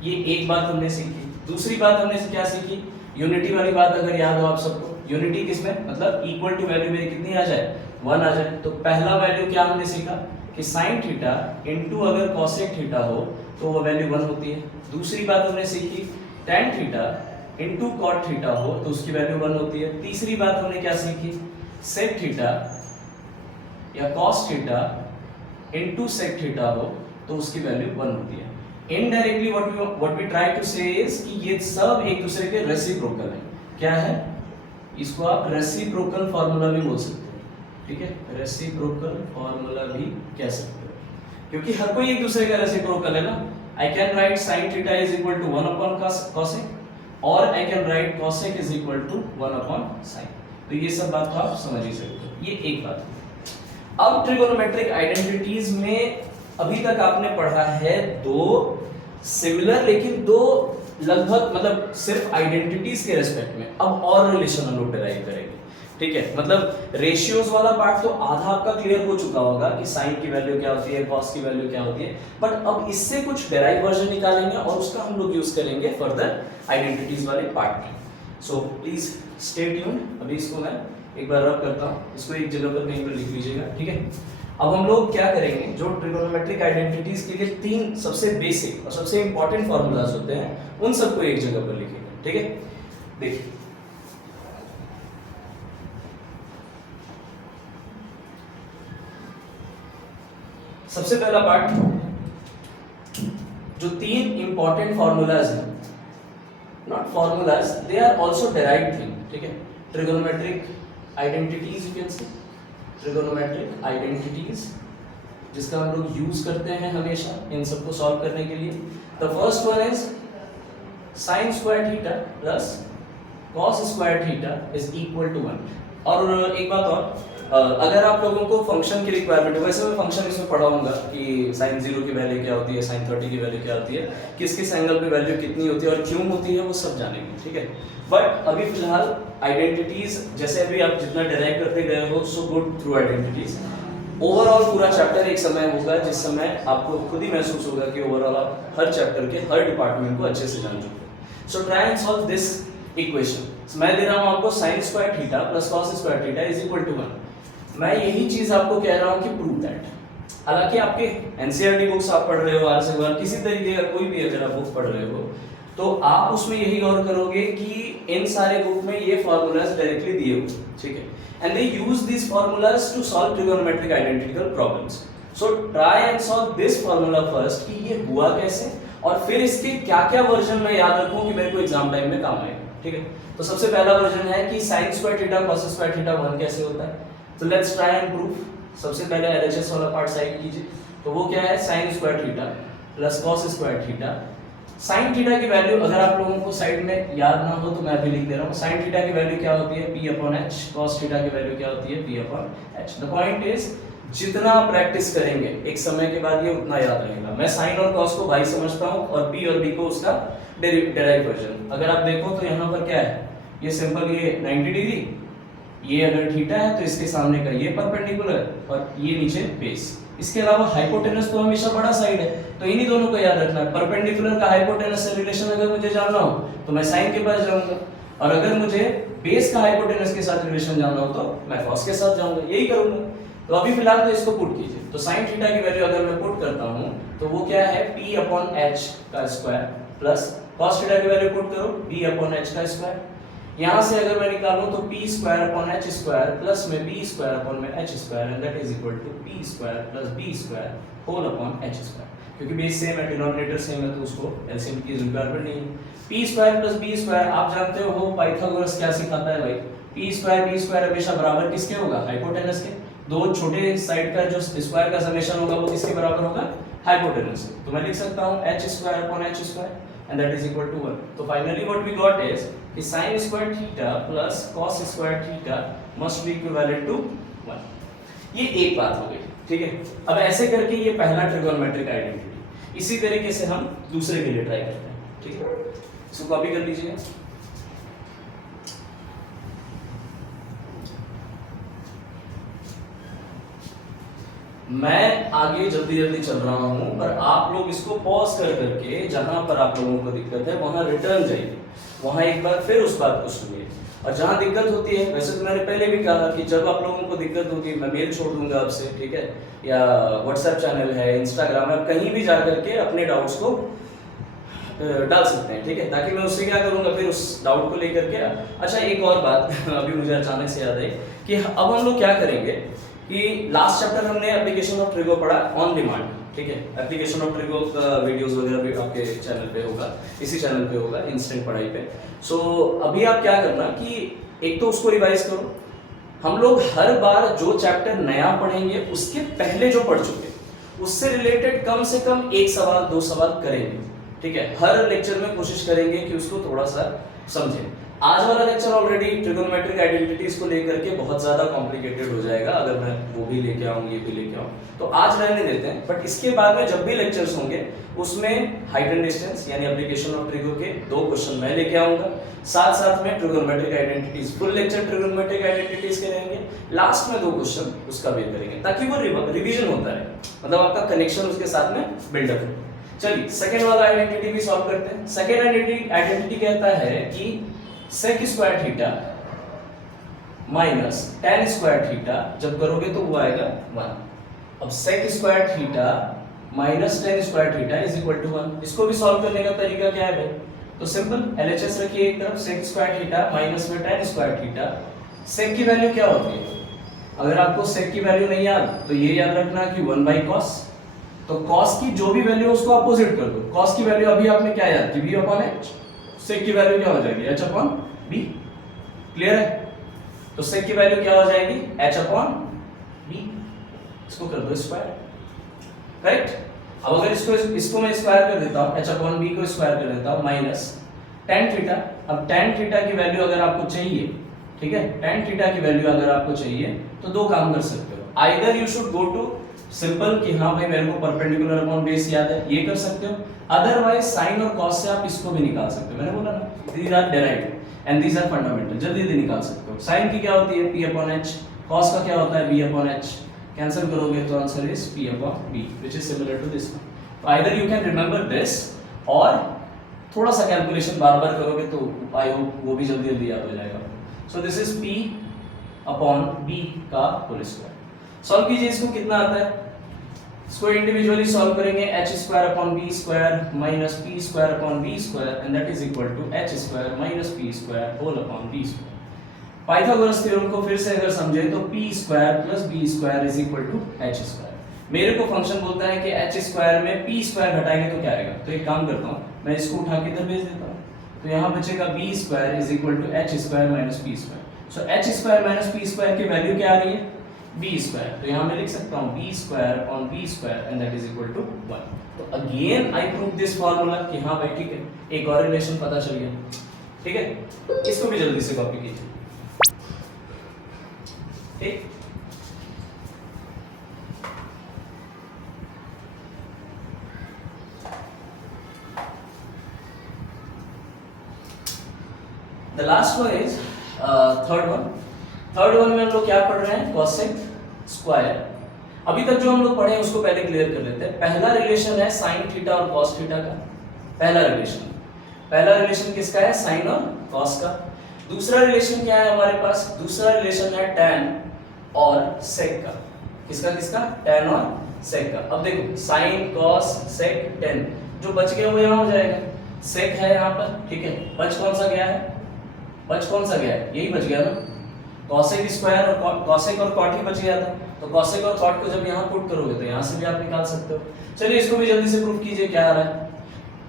ये एक बात हमने सीखी। दूसरी बात हमने क्या सीखी? यूनिटी वाली बात अगर याद हो आप सबको, यूनिटी किसमें? मतलब इक्वल टू वैल्यू मेरी कितनी आ जाए? 1 आ जाए। तो पहला वैल्यू क्या हमने सीखा कि sin थीटा इनटू अगर cosec थीटा हो तो वो वैल्यू 1 होती है। दूसरी बात हमने सीखी tan theta into cot theta हो तो उसकी वैल्यू 1 होती है। तीसरी बात हमने क्या सीखी? sec थीटा या cos theta into sec theta हो तो उसकी वैल्यू 1 होती है। Indirectly what we try to say is कि ये सब एक दूसरे के रेसिप्रोकल है। क्या है? इसको आप रेसिप्रोकल फार्मूला भी बोल सकते हैं, ठीक है। रेसिप्रोकल फार्मूला भी कह सकते हो, क्योंकि हर कोई एक दूसरे का रेसिप्रोकल है ना। I can write sin theta is equal to 1 upon cosec और I can write cosec is equal to 1 upon sin। तो ये सब बात तो आप समझ ही सकते हो, ये एक बात है। अब ट्रिगोनोमेट्रिक आइडेंटिटीज में अभी तक आपने पढ़ा है दो सिमिलर, लेकिन दो लगभग, मतलब सिर्फ आइडेंटिटीज के रेस्पेक्ट में। अब और रिलेशन हम लोग डिराइव करेंगे, ठीक है। मतलब रेशियोज वाला पार्ट तो आधा आपका क्लियर हो चुका होगा कि साइन की वैल्यू क्या होती है, कॉस की वैल्यू क्या होती है, बट अब इससे कुछ डेराइव वर्जन निकालेंगे और उसका हम लोग यूज करेंगे फर्दर आइडेंटिटीज वाले पार्ट में। So please stay tuned. अभी इसको मैं एक बार रब करता हूँ, इसको एक जगह पर कहीं पर लिख लीजिएगा, ठीक है। अब हम लोग क्या करेंगे, जो ट्रिगोनोमेट्रिक आइडेंटिटीज के लिए 3 सबसे बेसिक और सबसे इंपॉर्टेंट फार्मूलाज होते हैं उन सबको एक जगह पर लिखेंगे, ठीक है। देखिए सबसे पहला पार्ट, जो 3 इंपॉर्टेंट फार्मूलाज हैं, not not formulas, they are also derived thing, ठीक है। Trigonometric identities, you can say trigonometric identities जिसका हम लोग यूज करते हैं हमेशा इन सबको सॉल्व करने के लिए। The first one is sin square theta plus cos square theta is equal to 1। और एक बात और, अगर आप लोगों को फंक्शन की रिक्वायरमेंट है, वैसे मैं फंक्शन इसमें पढ़ाऊंगा कि sin 0 की वैल्यू क्या होती है, sin 30 की वैल्यू क्या होती है, किस किस एंगल पे वैल्यू कितनी होती है और क्यों होती है, वो सब जानेंगे, ठीक है। बट अभी फिलहाल आइडेंटिटीज जैसे अभी आप जितना डिराइव करते गए हो, so good through identities. Overall पूरा चैप्टर एक समय होगा जिस समय आपको खुद ही महसूस होगा कि ओवरऑल आप हर चैप्टर के हर डिपार्टमेंट को अच्छे से जान चुके हैं। So try and solve this equation. मैं दे रहा हूं आपको sin square theta plus cos square theta is equal to 1। मैं यही चीज आपको कह रहा हूं कि प्रूव दैट। हालांकि आपके एनसीईआरटी बुक्स आप पढ़ रहे हो, आर से बार किसी तरीके का कोई भी अगर आप बुक पढ़ रहे हो, तो आप उसमें यही गौर करोगे कि इन सारे बुक में ये फार्मूलाज डायरेक्टली दिए हुए, ठीक है। And they use these formulas to solve trigonometric identical problems. So try and solve this formula first कि ये हुआ कैसे, और फिर इसके क्या-क्या वर्जन मैं याद रखूं कि मेरे को एग्जाम टाइम में काम आएगा, ठीक है। तो सबसे पहला वर्जन है कि sin square theta cos square theta 1 कैसे होता है। तो लेट्स ट्राई एंड प्रूव। सबसे पहले एलएचएस वाला पार्ट साइड कीजिए। तो वो क्या है, sin square theta plus cos square theta. sin theta की वैल्यू अगर आप लोगों को साइड में याद ना हो तो मैं अभी लिख दे रहा हूं। sin थीटा की वैल्यू क्या होती है, p upon h। cos theta की वैल्यू क्या होती है, p upon h। The point is जितना प्रैक्टिस करेंगे एक समय के बाद ये उतना याद रहेगा। मैं sin और cos को भाई समझता हूं और p और b को उसका डेराइव वर्जन। अगर आप देखो तो यहां पर क्या है, ये सिंपल ये 90 डिग्री, ये अगर थीटा है तो इसके सामने का ये परपेंडिकुलर और ये नीचे बेस। इसके अलावा हाइपोटेनस तो हमेशा बड़ा साइड है, तो इन्हीं दोनों को याद रखना है। परपेंडिकुलर का हाइपोटेनस से रिलेशन अगर मुझे जानना हो तो मैं साइन के पास जाऊंगा, और अगर मुझे बेस का हाइपोटेनस के साथ रिलेशन जानना हो तो मैं कॉस के साथ जाऊंगा, यही करूंगा। तो अभी फिलहाल तो इसको पुट कीजिए। तो sin थीटा की वैल्यू अगर मैं पुट करता हूं तो वो क्या है, p अपॉन h का स्क्वायर प्लस cos थीटा की वैल्यू पुट करो b अपॉन h का स्क्वायर। यहां से अगर मैं निकालूं तो p square upon h square plus में b स्क्वायर अपॉन में h square, and that is equal to p square plus b square whole upon h square. क्योंकि बेस सेम है, डिनोमिनेटर सेम है, तो उसको एलसीएम की रिक्वायरमेंट नहीं है। p square plus b square आप जानते हो पाइथागोरस क्या सिखाता है भाई, p स्क्वायर b स्क्वायर हमेशा बराबर किसके होगा, हाइपोटेनस के। दो छोटे साइड का जो स्क्वायर का समेशन होगा वो किसके बराबर होगा, हाइपोटेनस। तो मैं लिख सकता हूं h square upon h square and that is equal to 1. So finally what we got is कि sin square theta plus cos square theta must be equivalent to 1. ये एक बात हो गई, ठीक है। अब ऐसे करके ये पहला ट्रिगोनोमेट्रिक आइडेंटिटी, इसी तरीके से हम दूसरे के लिए ट्राई करते हैं, ठीक है। इसको कॉपी कर लीजिए। मैं आगे जल्दी जल्दी चल रहा हूं, पर आप लोग इसको पॉज कर करके जहां पर आप लोगों को दिक्कत है वहां रिटर्न जाइए, वहां एक बार फिर उस बात को सुनिए। और जहां दिक्कत होती है, वैसे तो मैंने पहले भी कहा कि जब आप लोगों को दिक्कत होगी मैं मेल छोड़ दूंगा आपसे, ठीक है, या व्हाट्सएप चैनल है, इंस्टाग्राम है, कहीं भी जा करके अपने डाउट्स को डाल सकते हैं, ठीक है, ताकि मैं उससे क्या करूंगा फिर उस डाउट को लेकर के। अच्छा एक और बात अभी मुझे अचानक से याद आई कि अब हम लोग क्या करेंगे कि लास्ट चैप्टर हमने एप्लीकेशन ऑफ ट्रिगो पढ़ा ऑन डिमांड, ठीक है। एप्लीकेशन ऑफ ट्रिगो का वीडियोस वगैरह भी आपके चैनल पे होगा, इसी चैनल पे होगा इंस्टेंट पढ़ाई पे। सो अभी आप क्या करना कि एक तो उसको रिवाइज करो। हम लोग हर बार जो चैप्टर नया पढ़ेंगे उसके पहले जो पढ़ चुके उससे रिलेटेड कम से कम एक सवाल दो सवाल करेंगे, ठीक है। हर लेक्चर में कोशिश करेंगे कि उसको थोड़ा सा समझें। आज वाला लेक्चर ऑलरेडी ट्रिगोनोमेट्रिक आइडेंटिटीज को लेकर के बहुत ज्यादा कॉम्प्लिकेटेड हो जाएगा अगर मैं वो भी लेके आऊं ये भी लेके आऊं, तो आज रहने देते हैं। बट इसके बाद में जब भी लेक्चर्स होंगे उसमें हाइट एंड डिस्टेंस यानी एप्लीकेशन ऑफ ट्रिगो के 2 क्वेश्चन मैं लेके आऊंगा, साथ साथ में trigonometric identities full lecture trigonometric identities के रहेंगे, लास्ट में 2 क्वेश्चन उसका भी करेंगे ताकि वो रिवीजन होता रहे, मतलब आपका कनेक्शन उसके साथ में बिल्डअप हो। चलिए सेकंड वाला आइडेंटिटी भी सॉल्व करते हैं। सेकंड आइडेंटिटी कहता है कि sec square theta minus tan square theta जब करोगे तो वो आएगा 1। अब sec square theta minus tan square theta is equal to 1। इसको भी सॉल्व करने का तरीका क्या है भाई, तो सिंपल LHS रखिए एक तरफ, sec स्क्वायर थीटा माइनस में tan स्क्वायर थीटा। sec की वैल्यू क्या होती है, अगर आपको sec की वैल्यू नहीं याद तो ये याद रखना कि 1/cos, तो cos की जो भी वैल्यू उसको अपोजिट कर दो। cos की वैल्यू अभी आपने क्या याद की, v/h, सेक की वैल्यू क्या हो जाएगी h अपॉन b। क्लियर है? तो सेक की वैल्यू क्या हो जाएगी h अपॉन b। इसको कर दो स्क्वायर, करेक्ट। अब अगर इसको मैं स्क्वायर कर देता हूं, h अपॉन b को स्क्वायर कर देता हूं माइनस tan थीटा। अब tan थीटा की वैल्यू अगर आपको चाहिए, ठीक है, tan थीटा की वैल्यू अगर आपको चाहिए तो दो काम कर सकते हो। Either you should go to simple कि हाँ भाई मेरे को परपेंडिकुलर अपॉन बेस याद है, ये कर सकते हो। अदरवाइज साइन और कॉस से आप इसको भी निकाल सकते हो। मैंने बोला ना these are derived and these are fundamental, जल्दी जल्दी निकाल सकते हो। साइन की क्या होती है p अपॉन h, कॉस का क्या होता है b अपॉन h। कैंसिल करोगे तो answer is p upon b which is similar to this one. तो either you can remember this और थोड़ा सा कैलकुलेशन बार-बार करोगे तो आई होप वो भी जल्दी जल्दी याद हो जाएगा। So this is p upon b का होल स्क्वायर। सॉल्व कीजिए इसको, कितना आता है इसको इंडिविजुअली सॉल्व करेंगे। h square upon b square minus p square upon b square and that is equal to h square minus p square whole upon b square. Pythagoras theorem को फिर से अगर समझे तो p square plus b square is equal to h square. मेरे को function बोलता है कि h स्क्वायर में p स्क्वायर घटाएंगे तो क्या आएगा, तो एक काम करता हूं मैं इसको उठा के इधर भेज देता हूं, तो यहां बचेगा b square is equal to h square minus p square. So h square minus p square की वैल्यू क्या आ रही है b स्क्वायर। तो यहां मैं लिख सकता हूं b square upon b square and that is equal to 1। तो again I prove this formula कि हां भाई ठीक है, एक और रिलेशन पता चल गया। ठीक है, इसको भी जल्दी से कॉपी कीजिए। ठीक, the last one is third one. Third one में हम लोग क्या पढ़ रहे हैं, कोसेक स्क्वायर। अभी तक जो हम लोग पढ़े हैं उसको पहले क्लियर कर लेते हैं। पहला रिलेशन है साइन थीटा और कॉस थीटा का। पहला रिलेशन किसका है, साइन और कॉस का। दूसरा रिलेशन क्या है हमारे पास, दूसरा रिलेशन है टैन और सेक का। किसका किसका, टैन और सेक का। अब देखो साइन कॉस सेक टैन, जो बच गया वो यहाँ हो जाएगा। सेक है यहाँ पर, ठीक है, बच कौन सा गया है, बच कौन सा गया है, यही बच गया ना। कॉसेक स्क्वायर और कॉसेक और कॉट ही बच गया था, तो कॉसेक और कॉट को जब यहाँ पुट करोगे तो यहाँ से भी आप निकाल सकते हो। चलिए इसको भी जल्दी से प्रूफ कीजिए क्या आ रहा है।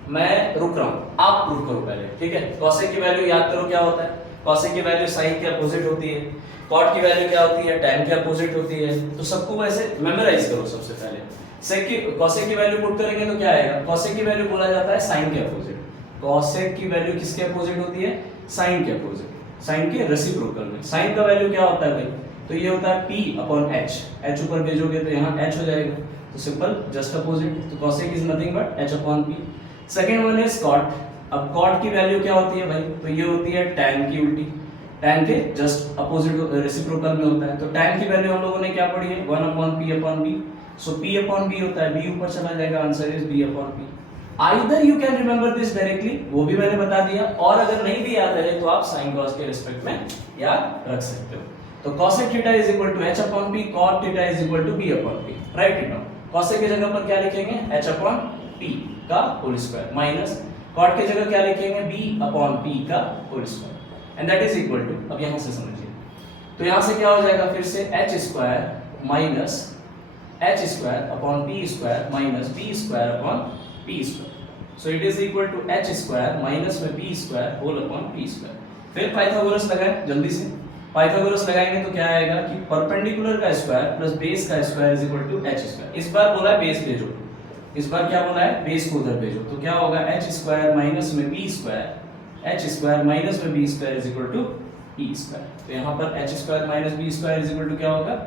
मैं रुक रहा हूँ, आप प्रूफ करो पहले, ठीक है। कॉसेक की वैल्यू याद करो क्या होता है, कॉसेक की वैल्यू साइन के अपोजिट होती है। कॉट की वैल्यू क्या होती है, टैन के अपोजिट होती है। तो सबको वैसे मेमोराइज करो सबसे पहले। सेक की कॉसेक की वैल्यू पुट करेंगे तो क्या आएगा, कॉसेक की वैल्यू बोला जाता है साइन के अपोजिट। कॉसेक की वैल्यू किसके अपोजिट होती है, साइन के अपोजिट, साइन के रेसिप्रोकल में। साइन का वैल्यू क्या होता है भाई, तो ये होता है p अपॉन h। h ऊपर भेजोगे तो यहाँ h हो जाएगा, तो सिंपल जस्ट अपोजिट। तो cosec is nothing but h upon p। Second one is cot। अब cot की वैल्यू क्या होती है भाई, तो ये होती है tan की उल्टी, tan के जस्ट अपोजिट रेसिप्रोकल में होता है। तो tan की वैल्यू हम लोगों ने क्या पढ़ी है, 1 अपॉन p अपॉन b। सो p अपॉन b होता है, b ऊपर चला जाएगा, answer is b upon p। Either you can remember this directly, वो भी मैंने बता दिया, और अगर नहीं भी याद रहे तो आप sin cos के रिस्पेक्ट में याद रख सकते हो। तो cosec theta is equal to h upon p, cot theta is equal to b upon p। Write it down. cosec की जगह पर क्या लिखेंगे, h अपॉन p का होल स्क्वायर माइनस cot की जगह क्या लिखेंगे, b अपॉन p का whole square and that is equal to, अब यहां से समझिए, तो यहां से क्या हो जाएगा फिर से h square minus h square upon p square minus b square upon p square. So it is equal to h square minus में p square whole upon p square. फिर पाइथागोरस लगाएं जल्दी से। पाइथागोरस लगाएंगे तो क्या आएगा कि परपेंडिकुलर का स्क्वायर प्लस बेस का square is equal to h square. इस बार बोला है बेस भेजो, इस बार क्या बोला है, बेस को उधर भेजो। तो क्या होगा, h स्क्वायर माइनस में b square, h square minus में b square is equal to p square. तो यहां पर h square minus b square is equal to क्या होगा,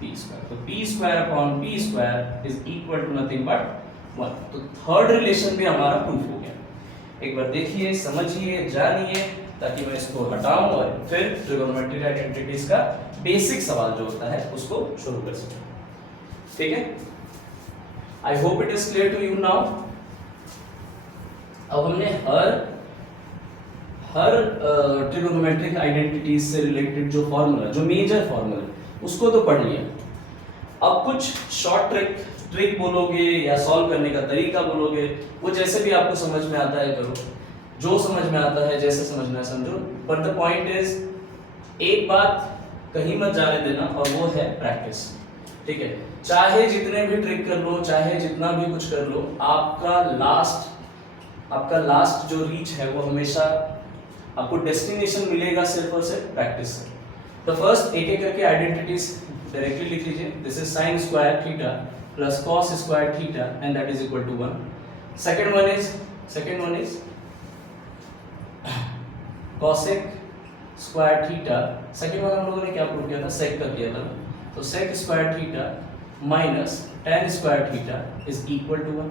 p स्क्वायर। तो p square upon p square is equal to nothing but 1। तो third relation भी हमारा प्रूफ हो गया। एक बार देखिए, समझिए, जानिए, ताकि मैं इसको हटाऊं और फिर ट्रिगोनोमेट्रिक आइडेंटिटीज का बेसिक सवाल जो होता है उसको शुरू कर सकूं। ठीक है, I hope it is clear to you now. अब हमने हर ट्रिगोनोमेट्रिक आइडेंटिटीज से रिलेटेड जो फॉर्मूला, जो मेजर फॉर्मूला, उसको तो पढ़ लिया। अब कुछ शॉर्ट ट्रिक बोलोगे या सॉल्व करने का तरीका बोलोगे, वो जैसे भी आपको समझ में आता है करो, जो समझ में आता है जैसे समझना है समझो। बट द पॉइंट इज, एक बात कहीं मत जाने देना, और वो है प्रैक्टिस। ठीक है, चाहे जितने भी ट्रिक कर लो, चाहे जितना भी कुछ कर लो, आपका लास्ट आपका लास्ट जो रीच है वो हमेशा आपको डेस्टिनेशन मिलेगा सिर्फ और सिर्फ प्रैक्टिस से। तो फर्स्ट एक एक करके आइडेंटिटीज डायरेक्टली लिख लीजिए। This is sine square theta plus cos square theta and that is equal to 1। Second one is cosec square theta. Second one हम लोगों ने क्या प्रूव किया था, सेक का किया था। तो sec square theta minus tan square theta is equal to 1।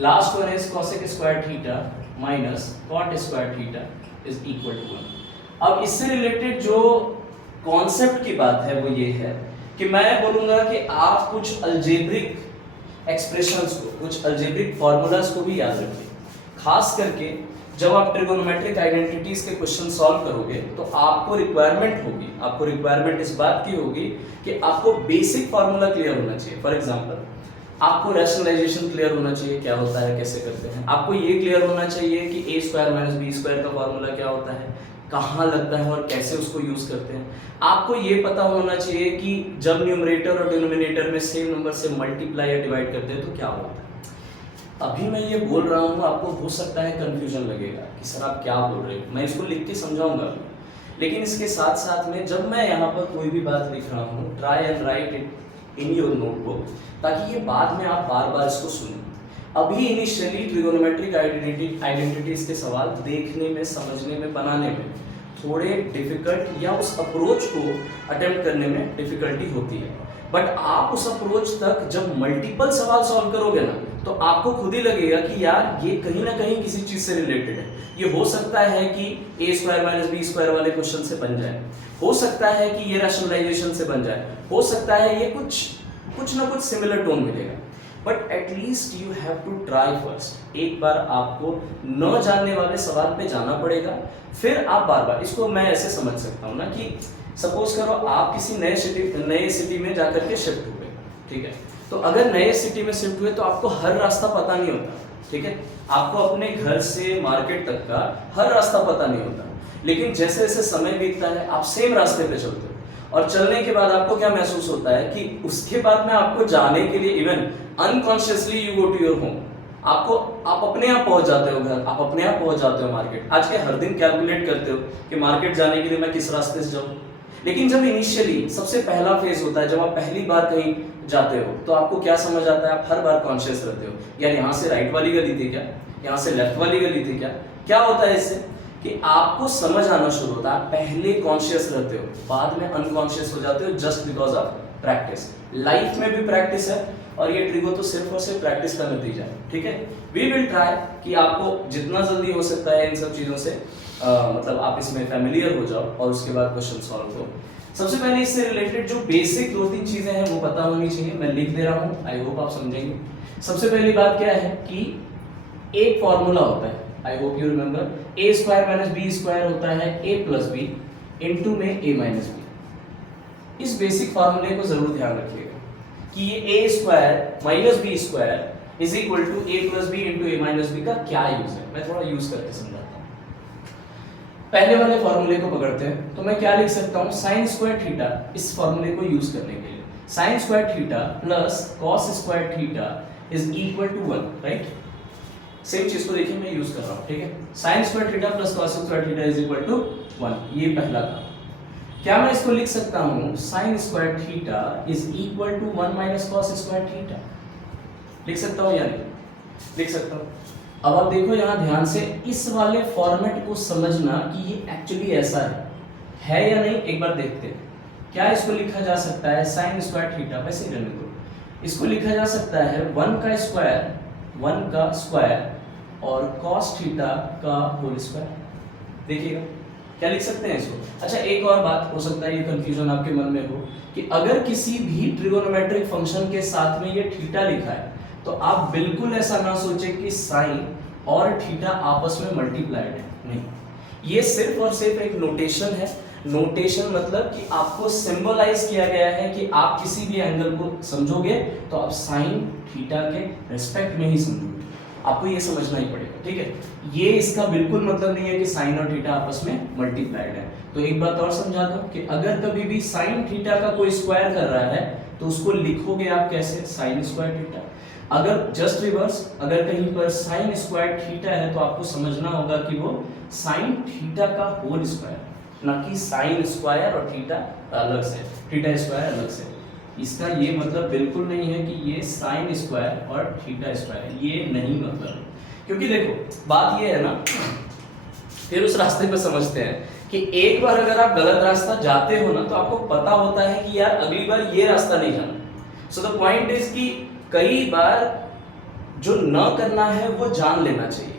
Last one is cosec square theta minus cot square theta is equal to 1। अब इससे रिलेटेड जो कॉन्सेप्ट की बात है वो ये है कि मैं बोलूंगा कि आप कुछ अलजेब्रिक एक्सप्रेशंस को, कुछ अलजेब्रिक फॉर्मूलाज को भी याद रखिए। खास करके जब आप ट्रिगोनोमेट्रिक आइडेंटिटीज के क्वेश्चन सॉल्व करोगे तो आपको रिक्वायरमेंट इस बात की होगी कि आपको बेसिक फार्मूला क्लियर होना चाहिए। फॉर एग्जांपल आपको रैशनलाइजेशन क्लियर होना चाहिए, क्या होता है, कैसे करते हैं। आपको ये क्लियर होना चाहिए कि a square minus b square का फार्मूला क्या होता है, कहाँ लगता है और कैसे उसको यूज करते हैं। आपको ये पता होना चाहिए कि जब न्यूमरेटर और डिनोमिनेटर में सेम नंबर से मल्टीप्लाई या डिवाइड करते हैं तो क्या होता है। अभी मैं ये बोल रहा हूँ, आपको हो सकता है कंफ्यूजन लगेगा कि सर आप क्या बोल रहे हो, मैं इसको लिख के समझाऊंगा। लेकिन इसके साथ साथ में जब मैं यहाँ पर कोई भी बात लिख रहा हूँ, try and right it in your notebook, ताकि ये बाद में आप बार बार इसको सुनो। अभी इनिशियली ट्रिगोनोमेट्रिक आइडेंटिटीज के सवाल देखने में, समझने में, बनाने में थोड़े डिफिकल्ट या उस अप्रोच को अटेम्प्ट करने में डिफिकल्टी होती है। बट आप उस अप्रोच तक जब मल्टीपल सवाल सॉल्व करोगे ना, तो आपको खुद ही लगेगा कि यार ये कहीं ना कहीं किसी चीज से रिलेटेड है। ये हो सकता है कि a square minus b square वाले क्वेश्चन से बन जाए, हो सकता है कि ये रैशनलाइजेशन से बन जाए, हो सकता है ये कुछ ना कुछ सिमिलर टोन मिलेगा। But at least you have to try first. एक बार आपको न जानने वाले सवाल पे जाना पड़ेगा, फिर आप बार बार इसको, मैं ऐसे समझ सकता हूँ ना कि सपोज करो आप किसी नए सिटी में जाकर के शिफ्ट हुए, ठीक है। तो अगर नए सिटी में शिफ्ट हुए तो आपको हर रास्ता पता नहीं होता, ठीक है। आपको अपने घर से मार्केट तक का हर रास्ता पता नहीं होता। लेकिन जैसे जैसे समय बीतता है आप सेम रास्ते पे चलते हो, और चलने के बाद आपको क्या महसूस होता है कि उसके बाद में आपको जाने के लिए even unconsciously you go to your home, आप अपने आप पहुंच जाते हो घर, आप अपने आप पहुंच जाते हो मार्केट। आज के हर दिन कैलकुलेट करते हो कि मार्केट जाने के लिए मैं किस रास्ते से जाऊं। लेकिन जब इनिशियली सबसे पहला फेज होता है, जब आप पहली बार कहीं जाते हो, तो आपको क्या समझ आता है, आप हर बार कॉन्शियस रहते हो, यार यहाँ से राइट वाली गली थी क्या, यहाँ से लेफ्ट वाली गली थी क्या। क्या होता है इससे कि आपको समझ आना शुरू होता है। पहले कॉन्शियस रहते हो, बाद में अनकॉन्शियस हो जाते हो, just because of practice. Life में भी प्रैक्टिस है, और ये ट्रिगो तो सिर्फ और सिर्फ प्रैक्टिस का नतीजा है, ठीक है। वी विल ट्राई कि आपको जितना जल्दी हो सकता है इन सब चीजों से मतलब आप इसमें फैमिलियर हो जाओ और उसके बाद क्वेश्चन सॉल्व करो। सबसे पहले इससे रिलेटेड जो बेसिक 2-3 चीजें हैं वो पता होनी चाहिए। मैं लिख दे रहा हूँ, आई होप आप समझेंगे। सबसे पहली बात क्या है कि एक फॉर्मूला होता है, I hope you remember, a square minus b square होता है a प्लस बी इंटू में a माइनस बी। इस बेसिक फॉर्मूले को जरूर ध्यान रखिएगा कि ये a square minus b square is equal to a plus b into a minus b का क्या यूज है। मैं थोड़ा यूज करके समझाता हूँ। पहले वाले फॉर्मूले को पकड़ते हैं, तो मैं क्या लिख सकता हूँ, साइन स्क्वायर थीटा। इस फॉर्मूले को यूज करने के लिए sine square theta plus cos square theta is equal to 1, right. Same चीज को देखिए मैं यूज कर रहा हूँ, ठीक है। Sine square theta plus cos square theta is equal to 1, ये पहला काम। क्या मैं इसको लिख सकता हूँ, sine square theta is equal to 1 minus cos square theta. लिख सकता हूँ या नहीं? लिख सकता हूँ। अब आप देखो यहाँ ध्यान से, इस वाले फॉर्मेट को समझना कि ये एक्चुअली ऐसा है या नहीं, एक बार देखते हैं। क्या इसको लिखा जा सकता है, साइन स्क्वायर थीटा, वैसे रहने दो, इसको लिखा जा सकता है 1 का स्क्वायर और cos थीटा का होल स्क्वायर। देखिएगा क्या लिख सकते हैं इसको। अच्छा, एक और बात हो सकता है ये कंफ्यूजन आपके मन में हो कि अगर किसी भी ट्रिगोनोमेट्रिक फंक्शन के साथ में ये थीटा लिखा है, तो आप बिल्कुल ऐसा ना सोचें कि साइन और थीटा आपस में मल्टीप्लाइड है, नहीं। ये सिर्फ और सिर्फ एक नोटेशन है। नोटेशन मतलब कि आपको सिंबलाइज किया गया है कि आप किसी भी एंगल को समझोगे तो आप साइन थीटा के रिस्पेक्ट में ही समझोगे। आपको ये समझना ही पड़ेगा, ठीक है। ये इसका बिल्कुल मतलब नहीं है कि साइन और थीटा आपस में मल्टीप्लाइड है। तो एक बात और समझा दूं कि अगर कभी भी साइन थीटा का कोई स्क्वायर कर रहा है तो उसको लिखोगे आप कैसे, साइन स्क्वायर थीटा। अगर जस्ट रिवर्स, अगर कहीं पर साइन स्क्वायर थीटा है तो आपको समझना होगा कि वो साइन थीटा का होल स्क्वायर, ना कि साइन स्क्वायर और थीटा अलग से, थीटा स्क्वायर अलग से। इसका ये मतलब बिल्कुल नहीं है कि ये साइन स्क्वायर और थीटा स्क्वायर है, ये नहीं मतलब। क्योंकि देखो बात ये है ना, फिर उस रास्ते पर समझते हैं कि एक बार अगर आप गलत रास्ता जाते हो ना तो आपको पता होता है कि यार अगली बार ये रास्ता नहीं जाना। सो द पॉइंट इज कि कई बार जो न करना है वो जान लेना चाहिए,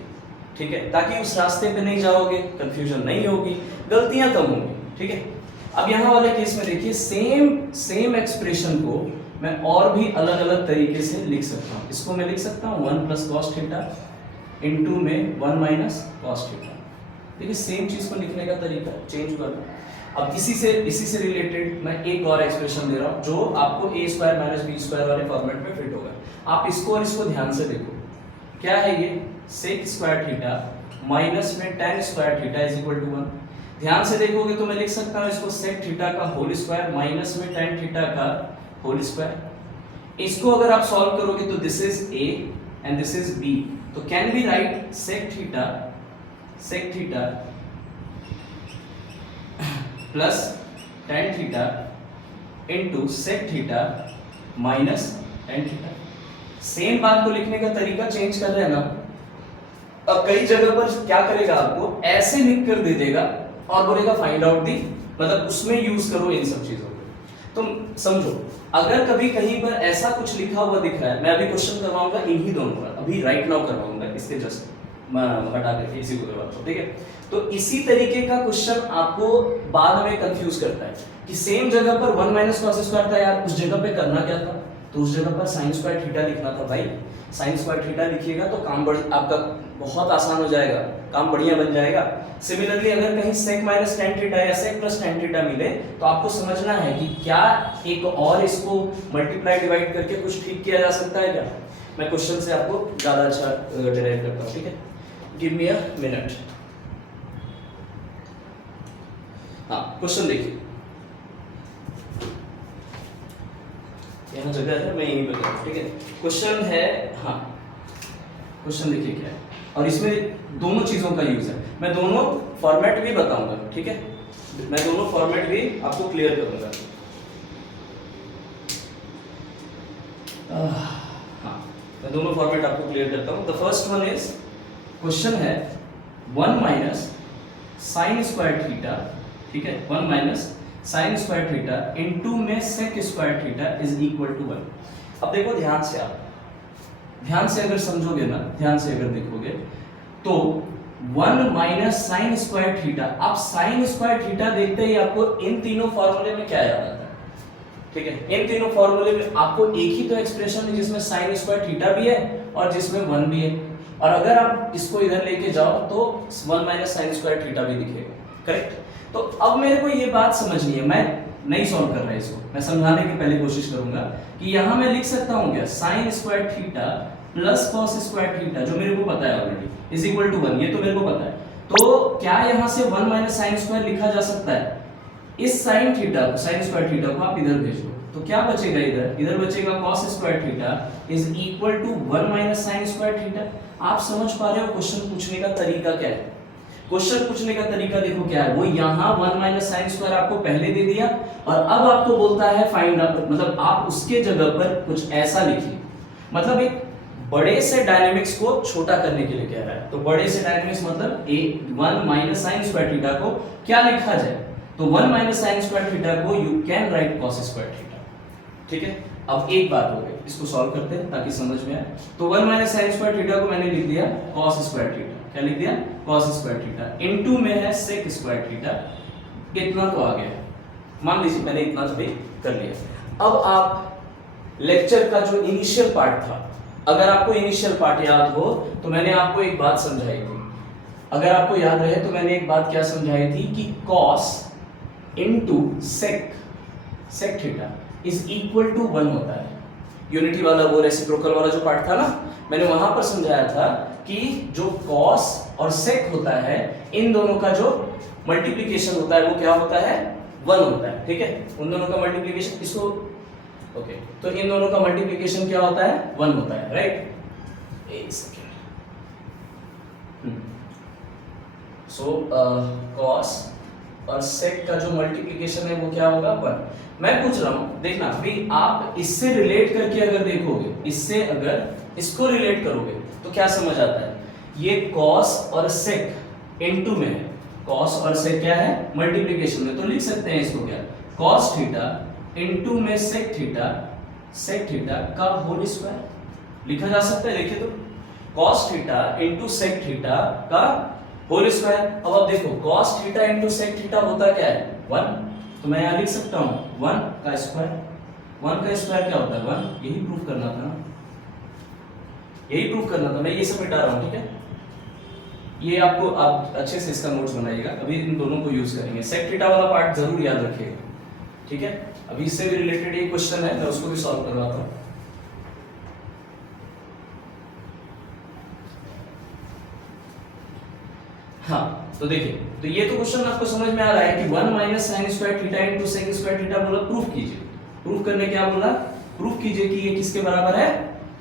ठीक है, ताकि उस रास्ते पे नहीं जाओगे, कंफ्यूजन नहीं होगी, गलतियां कम होंगी, ठीक है। अब यहाँ वाले केस में देखिए सेम एक्सप्रेशन को मैं और भी अलग अलग तरीके से लिख सकता हूँ। इसको मैं लिख सकता हूँ 1 प्लस कॉस थीटा इंटू में 1 माइनस कॉस थीटा। देखिए सेम चीज को लिखने का तरीका चेंज हुआ। अब इसी से रिलेटेड मैं एक और एक्सप्रेशन दे रहा हूँ जो आपको a square minus b square वाले फॉर्मेट में फिट होगा। आप इसको और इसको ध्यान से देखो, क्या है ये सेक स्क्वायर थीटा माइनस में tan square theta is equal to 1। ध्यान से देखोगे तो मैं लिख सकता हूँ इसको सेक थीटा का होल स्क्वायर माइनस में tan थीटा का होल स्क्वायर। इसको अगर आप सॉल्व करोगे तो this is a and this is b, तो can be write sec theta plus tan theta into sec theta minus tan theta. Same बात को लिखने का तरीका चेंज कर रहे हैं ना। अब कई जगह पर क्या करेगा, आपको ऐसे लिख कर दे देगा और बोलेगा फाइंड आउट दी, मतलब उसमें यूज करो इन सब चीजों को। तो समझो अगर कभी कहीं पर ऐसा कुछ लिखा हुआ दिख रहा है, मैं अभी क्वेश्चन करवाऊंगा इन्हीं दोनों पर, अभी राइट नाउ करवाऊंगा, इसके जस्ट हटा करके इसी को करवाऊंगा, ठीक है। तो इसी तरीके का क्वेश्चन आपको बाद में कंफ्यूज करता है कि सेम जगह पर 1 माइनस कॉस स्क्वायर था यार, उस जगह पे करना क्या था, तो उस जगह पर साइन स्क्वायर थीटा लिखना था भाई। साइन स्क्वायर थीटा लिखिएगा तो काम आपका बहुत आसान हो जाएगा, काम बढ़िया बन जाएगा। सिमिलरली अगर कहीं सेक माइनस tan थीटा या सेक प्लस tan थीटा मिले तो आपको समझना है कि क्या एक और इसको मल्टीप्लाई डिवाइड करके कुछ ठीक किया जा सकता है क्या। मैं क्वेश्चन से आपको ज्यादा अच्छा डिराइव करता हूँ, ठीक है। Give me a minute. हाँ क्वेश्चन देखिए, यहाँ जगह है, मैं यहीं पे करूँ, ठीक है। क्वेश्चन है, हाँ क्वेश्चन देखिए क्या है, और इसमें दोनों चीजों का यूज है। मैं दोनों फॉर्मेट भी बताऊंगा, ठीक है, मैं दोनों फॉर्मेट भी आपको क्लियर करूंगा। हाँ मैं दोनों फॉर्मेट आपको क्लियर करता हूँ। The first one is, question है 1 माइनस साइन स्क्वायर थीटा, ठीक है, 1 minus sine square theta into में sec square theta is equal to 1। अब देखो ध्यान से, आप ध्यान से अगर समझोगे ना, ध्यान से अगर देखोगे तो 1 माइनस साइन स्क्वायर थीटा, आप साइन स्क्वायर थीटा देखते ही आपको इन तीनों फॉर्मूले में क्या याद आता है, ठीक है। इन तीनों फॉर्मूले में आपको एक ही तो एक्सप्रेशन है जिसमें साइन स्क्वायर थीटा भी है और जिसमें 1 भी है, और अगर आप इसको इधर लेके जाओ तो 1 माइनस साइन स्क्वायर थीटा भी दिखेगा, करेक्ट। तो अब मेरे को ये बात समझनी है, मैं नहीं सॉल्व कर रहा इसको, मैं समझाने की पहले कोशिश करूंगा कि यहां मैं लिख सकता हूं क्या, sign square theta plus cos square theta, जो मेरे को पता है ऑलरेडी, इज इक्वल टू 1, ये तो मेरे को पता है। तो क्या यहां से 1 माइनस साइन स्क्वायर लिखा जा सकता है, इस साइन थीटा को, साइन स्क्वायर थीटा को आप इधर भेज दो तो क्या बचेगा, इधर बचेगा cos square theta is equal to 1 minus sine square theta. आप समझ पा रहे हो क्वेश्चन पूछने का तरीका क्या है। क्वेश्चन पूछने का तरीका देखो क्या है, वो यहाँ 1 माइनस साइन स्क्वायर आपको पहले दे दिया और अब आपको बोलता है फाइंड आउट, मतलब आप उसके जगह पर कुछ ऐसा लिखिए, मतलब एक बड़े से डायनेमिक्स को छोटा करने के लिए कह रहा है। तो बड़े से डायनेमिक्स मतलब 1 माइनस साइन स्क्वायर थीटा को क्या लिखा जाए, तो 1 माइनस साइन स्क्वायर थीटा को you can write cos square theta, ठीक है। अब एक बात हो गई, इसको सॉल्व करते हैं ताकि समझ में आए। तो 1 माइनस साइन स्क्वायर थीटा को मैंने लिख दिया कॉस स्क्वायर थीटा, क्या लिख दिया, कॉस स्क्वायर थीटा, इनटू में है सेक स्क्वायर थीटा, इतना तो आ गया, मान लीजिए मैंने इतना तो भी कर लिया। अब आप लेक्चर का जो इनिशियल पार्ट था, अगर आपको इनिशियल पार्ट याद हो तो मैंने आपको एक बात समझाई थी, अगर आपको याद रहे तो मैंने एक बात क्या समझाई थी कि cos into sec theta is equal to 1 होता है। यूनिटी वाला वो रेसिप्रोकल वाला जो पार्ट था ना, मैंने वहां पर समझाया था कि जो कॉस और सेक होता है, इन दोनों का जो मल्टीप्लिकेशन होता है वो क्या होता है, 1 होता है, ठीक है। उन दोनों का मल्टीप्लिकेशन, इसको ओके, तो इन दोनों का मल्टीप्लिकेशन क्या होता है? 1 होता है, राइट? एक सेकेंड। सो कॉस और सेक का जो मल्टीप्लिकेशन है वो क्या होगा? 1। मैं पूछ रहा हूं, देखना अभी आप इससे रिलेट करके अगर देखोगे, इससे अगर इसको रिलेट करोगे तो क्या समझ आता है? ये कॉस और सेक इनटू में है, कॉस और सेक क्या है? मल्टीप्लिकेशन में, तो लिख सकते हैं इसको क्या? कॉस थीटा इनटू में सेक थीटा का होल स्क्वायर लिखा जा सकता है। देखिए तो cos theta into sec theta का होल स्क्वायर। अब आप देखो cos theta into sec theta होता क्या है? 1। तो मैं यहां लिख सकता हूं 1 का स्क्वायर। 1 का स्क्वायर क्या होता है? 1। यही प्रूफ करना था ना, यही प्रूफ करना था। मैं ये सब मिटा रहा हूं, ठीक है? ये आपको आप अच्छे से इसका नोट्स बनाइएगा, अभी इन दोनों को यूज करेंगे। सेक थीटा वाला पार्ट जरूर याद रखिएगा, ठीक है? अभी इससे भी रिलेटेड ये क्वेश्चन है, मैं उसको भी सॉल्व करवाता हूं। हाँ, तो देखिए, तो ये तो क्वेश्चन आपको समझ में आ रहा है कि 1 minus sine square theta into sec square theta बोला, प्रूफ कीजिए। प्रूफ करने क्या बोला? प्रूफ कीजिए कि ये किसके बराबर है?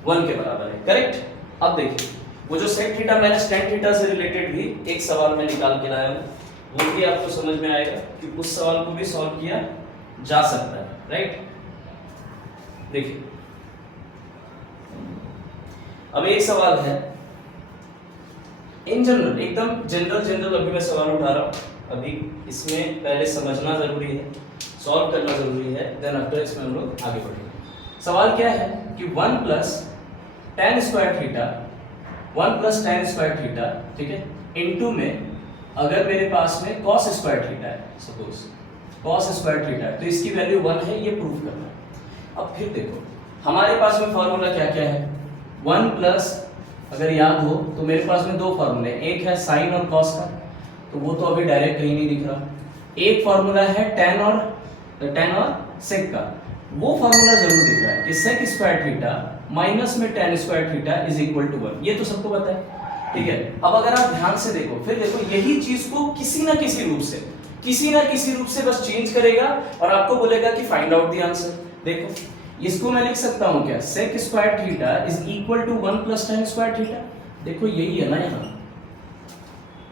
1 के बराबर है, करेक्ट? अब देखिए, वो जो sec theta minus tan theta से रिलेटेड भी एक सवाल में निकाल के लाया हूं, वो भी आपको समझ में आएगा कि उस सवाल को भी सॉल्व किया जा सकता है, राइट? देखिए, अब एक सवाल है इन जनरल, एकदम जनरल अभी मैं सवाल उठा रहा हूं। अभी इसमें पहले समझना जरूरी है, सॉल्व करना जरूरी है, देन आफ्टर इसमें हम लोग आगे बढ़ेंगे। सवाल क्या है कि 1 प्लस टेन स्क्वायर थीटा, ठीक है, इनटू में अगर मेरे पास में cos स्क्वायर थीटा है, सपोज cos स्क्वायर थीटा है, तो इसकी वैल्यू 1 है, ये प्रूफ करना है। अब फिर देखो हमारे पास में फॉर्मूला क्या क्या है? 1 प्लस, अगर याद हो तो मेरे पास में दो फार्मूले, एक है साइन और कॉस का, तो वो तो अभी डायरेक्ट कहीं नहीं दिख रहा। एक फार्मूला है टेन और सेक का, वो फार्मूला जरूर दिख रहा है कि सेक स्क्वायर थीटा माइनस में tan square theta is equal to 1। ये तो सबको पता है, ठीक है? अब अगर आप ध्यान से देखो, फिर देखो यही चीज को किसी ना किसी रूप से बस चेंज करेगा और आपको बोलेगा कि फाइंड आउट द आंसर। देखो इसको मैं लिख सकता हूं क्या? sec square theta is equal to 1 plus tan square theta. देखो यही है ना, यहाँ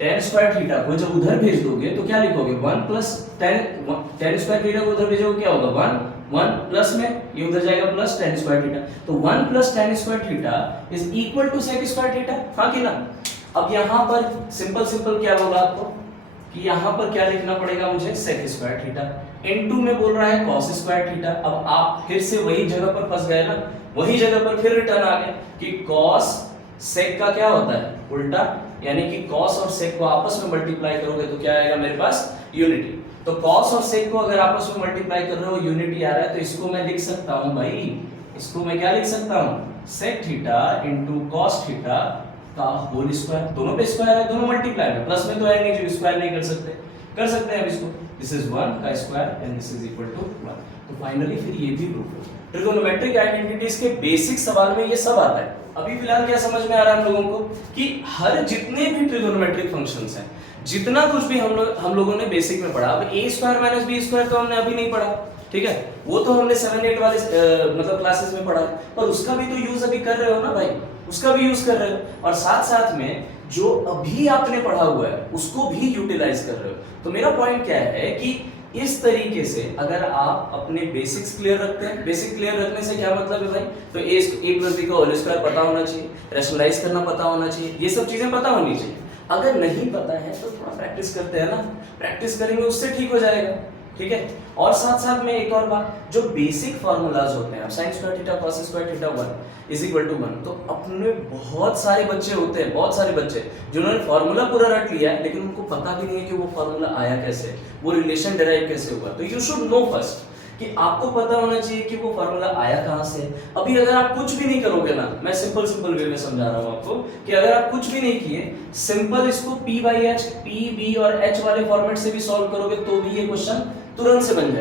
tan स्क्वायर थीटा को जब उधर भेज दोगे तो क्या लिखोगे? 1 प्लस tan स्क्वायर थीटा को उधर भेजोगे क्या होगा? 1 प्लस में ये उधर जाएगा प्लस tan स्क्वायर थीटा, तो 1 plus tan square theta is equal to sec square theta, हाँ कि ना? अब यहाँ पर सिंपल क्या बोला आपको कि यहाँ पर क्या लिखना पड़ेगा मुझे? sec स्क्वायर थीटा इनटू में बोल रहा है cos स्क्वायर थीटा। अब आप फिर से वही जगह पर फंस गए ना, वही जगह पर फिर रिटर्न आ गए कि cos sec का क्या होता है? उल्टा, यानी कि cos और sec को आपस में मल्टीप्लाई करोगे तो क्या आएगा मेरे पास? यूनिटी। तो cos और sec को अगर आपस में मल्टीप्लाई कर रहे हो, यूनिटी आ रहा है, तो इसको मैं लिख सकता हूं भाई, इसको मैं क्या लिख सकता हूं? sec theta into cos theta का होल स्क्वायर। दोनों पे स्क्वायर है, दोनों मल्टीप्लाई में, प्लस में तो है नहीं जो स्क्वायर नहीं कर सकते हैं अब इसको। दिस इज 1 का square and this is equal to 1। तो फाइनली फिर ये भी प्रूफ हो गया। ट्रिगोनोमेट्रिक आइडेंटिटीज के बेसिक सवाल में ये सब आता है। अभी फिलहाल क्या समझ में आ रहा है हम लोगों को कि हर जितने भी ट्रिगोनोमेट्रिक फंक्शंस हैं, जितना कुछ भी हम लोगों ने बेसिक में पढ़ा, अब a square minus b square तो हमने अभी नहीं पढ़ा, ठीक है? वो तो हमने 7-8 वाले मतलब क्लासेस में पढ़ा है, पर उसका भी तो यूज अभी कर रहे हो ना भाई, उसका भी यूज कर रहे हो, और साथ साथ में जो अभी आपने पढ़ा हुआ है उसको भी यूटिलाइज कर रहे हो। तो मेरा पॉइंट क्या है कि इस तरीके से अगर आप अपने बेसिक्स क्लियर रखते हैं, बेसिक क्लियर रखने से क्या मतलब है भाई? तो a प्लस b का होल स्क्वायर पता होना चाहिए, रैशनलाइज करना पता होना चाहिए, ये सब चीजें पता होनी चाहिए। अगर नहीं पता है तो थोड़ा प्रैक्टिस करते हैं ना, प्रैक्टिस करेंगे उससे ठीक हो जाएगा, ठीक है? और साथ साथ में एक और बात, जो बेसिक फार्मूलाज होते हैं, sin square theta cos square theta 1 is equal to 1, तो अपने बहुत सारे बच्चे होते हैं, बहुत सारे बच्चे जिन्होंने फार्मूला पूरा रट लिया है लेकिन उनको पता भी नहीं है कि वो फार्मूला आया कैसे, वो रिलेशन डिराइव कैसे हुआ। तो यू शुड नो फर्स्ट कि आपको पता होना चाहिए कि वो फार्मूला आया कहां से। अभी अगर आप कुछ भी नहीं करोगे ना, मैं सिंपल वे में समझा रहा हूं आपको कि अगर आप कुछ भी नहीं किए, सिंपल इसको p by h, p, b और h वाले फॉर्मेट से भी सॉल्व करोगे तो भी ये क्वेश्चन तुरंत से बन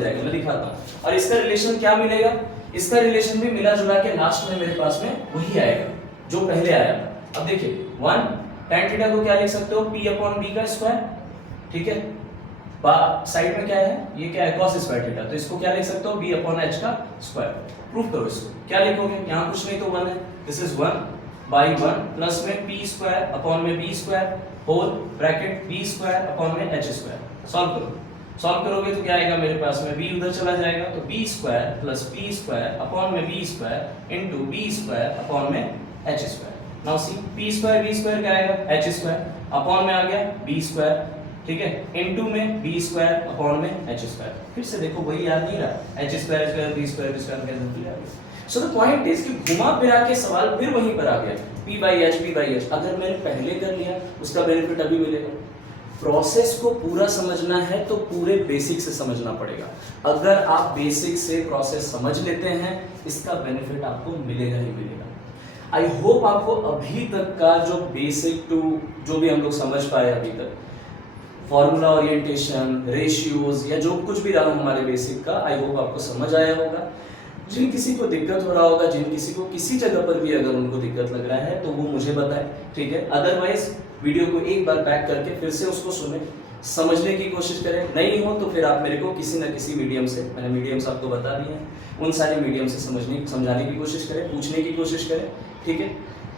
जाएगा, मैं दिखाता हूं। और इसका रिलेशन क्या मिलेगा? इसका रिलेशन भी मिला जुला के लास्ट में मेरे पास में वही आएगा जो पहले आया था। अब देखिए 1 tan थीटा को क्या लिख सकते हो? p अपॉन b का स्क्वायर, ठीक है? साइड में क्या है, ये क्या है, cos स्क्वायर थीटा, तो इसको क्या लिख सकते हो, b अपॉन h का स्क्वायर। प्रूफ करो इसको, क्या लिखोगे, यहाँ कुछ नहीं तो 1 है, दिस इज 1 बाई 1 प्लस में p स्क्वायर अपॉन में b square whole bracket b square upon में h स्क्वायर। सॉल्व करो, सॉल्व करोगे तो क्या आएगा मेरे पास में, b उधर चला जाएगा तो b square plus p square upon में b square into b square upon में h square. Now see p square क्या आएगा, h स्क्वायर अपॉन में आ गया b स्क्वायर, ठीक है, इनटू में b स्क्वायर अपॉन में h स्क्वायर। फिर से देखो वही याद नहीं रहा, h square square b square कैसे निकल आएगा। सो द पॉइंट इज कि घुमा फिरा के सवाल फिर वहीं पर आ गया, p/h। अगर मैंने पहले कर लिया उसका बेनिफिट अभी मिलेगा। प्रोसेस को पूरा समझना है तो पूरे बेसिक से समझना पड़ेगा। अगर आप बेसिक से प्रोसेस समझ लेते हैं इसका बेनिफिट आपको मिलेगा ही मिलेगा। आई होप आपको अभी तक का जो बेसिक टू जो भी हम लोग समझ पाए अभी तक, फॉर्मूला ओरिएंटेशन, रेशियोज या जो कुछ भी रहा हमारे बेसिक का, आई होप आपको समझ आया होगा। जिन किसी को दिक्कत हो रहा होगा, जिन किसी को किसी जगह पर भी अगर उनको दिक्कत लग रहा है तो वो मुझे बताए, ठीक है। अदरवाइज वीडियो को एक बार बैक करके फिर से उसको सुने, समझने की कोशिश करें। नहीं हो तो फिर आप मेरे को किसी न किसी मीडियम से, मैंने मीडियम्स आपको बता दिए हैं, उन सारे मीडियम से समझाने की कोशिश करें, पूछने की कोशिश करें, ठीक है।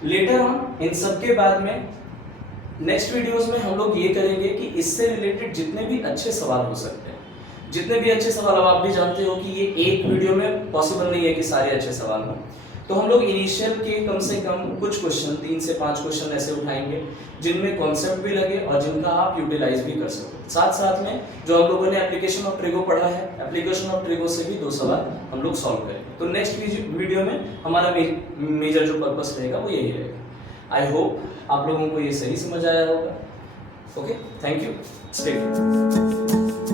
लेटर ऑन इन सब के बाद में नेक्स्ट वीडियोस में हम लोग ये करेंगे कि इससे रिलेटेड जितने भी अच्छे सवाल हो सकते हैं, जितने भी अच्छे सवाल, अब आप भी जानते हो कि ये एक वीडियो में पॉसिबल नहीं है कि सारे अच्छे सवाल हों, तो हम लोग इनिशियल के कम से कम कुछ क्वेश्चन, 3 से 5 क्वेश्चन ऐसे उठाएंगे जिनमें कॉन्सेप्ट भी लगे और जिनका आप यूटिलाइज भी कर सको। साथ साथ में जो हम लोगों ने एप्लीकेशन ऑफ ट्रिगो पढ़ा है, एप्लीकेशन ऑफ ट्रिगो से भी 2 सवाल हम लोग सॉल्व करेंगे। तो नेक्स्ट वीडियो में हमारा मेजर जो पर्पस रहेगा वो यही रहेगा। आई होप आप लोगों को ये सही समझ आया होगा। Okay, thank you, stay tuned.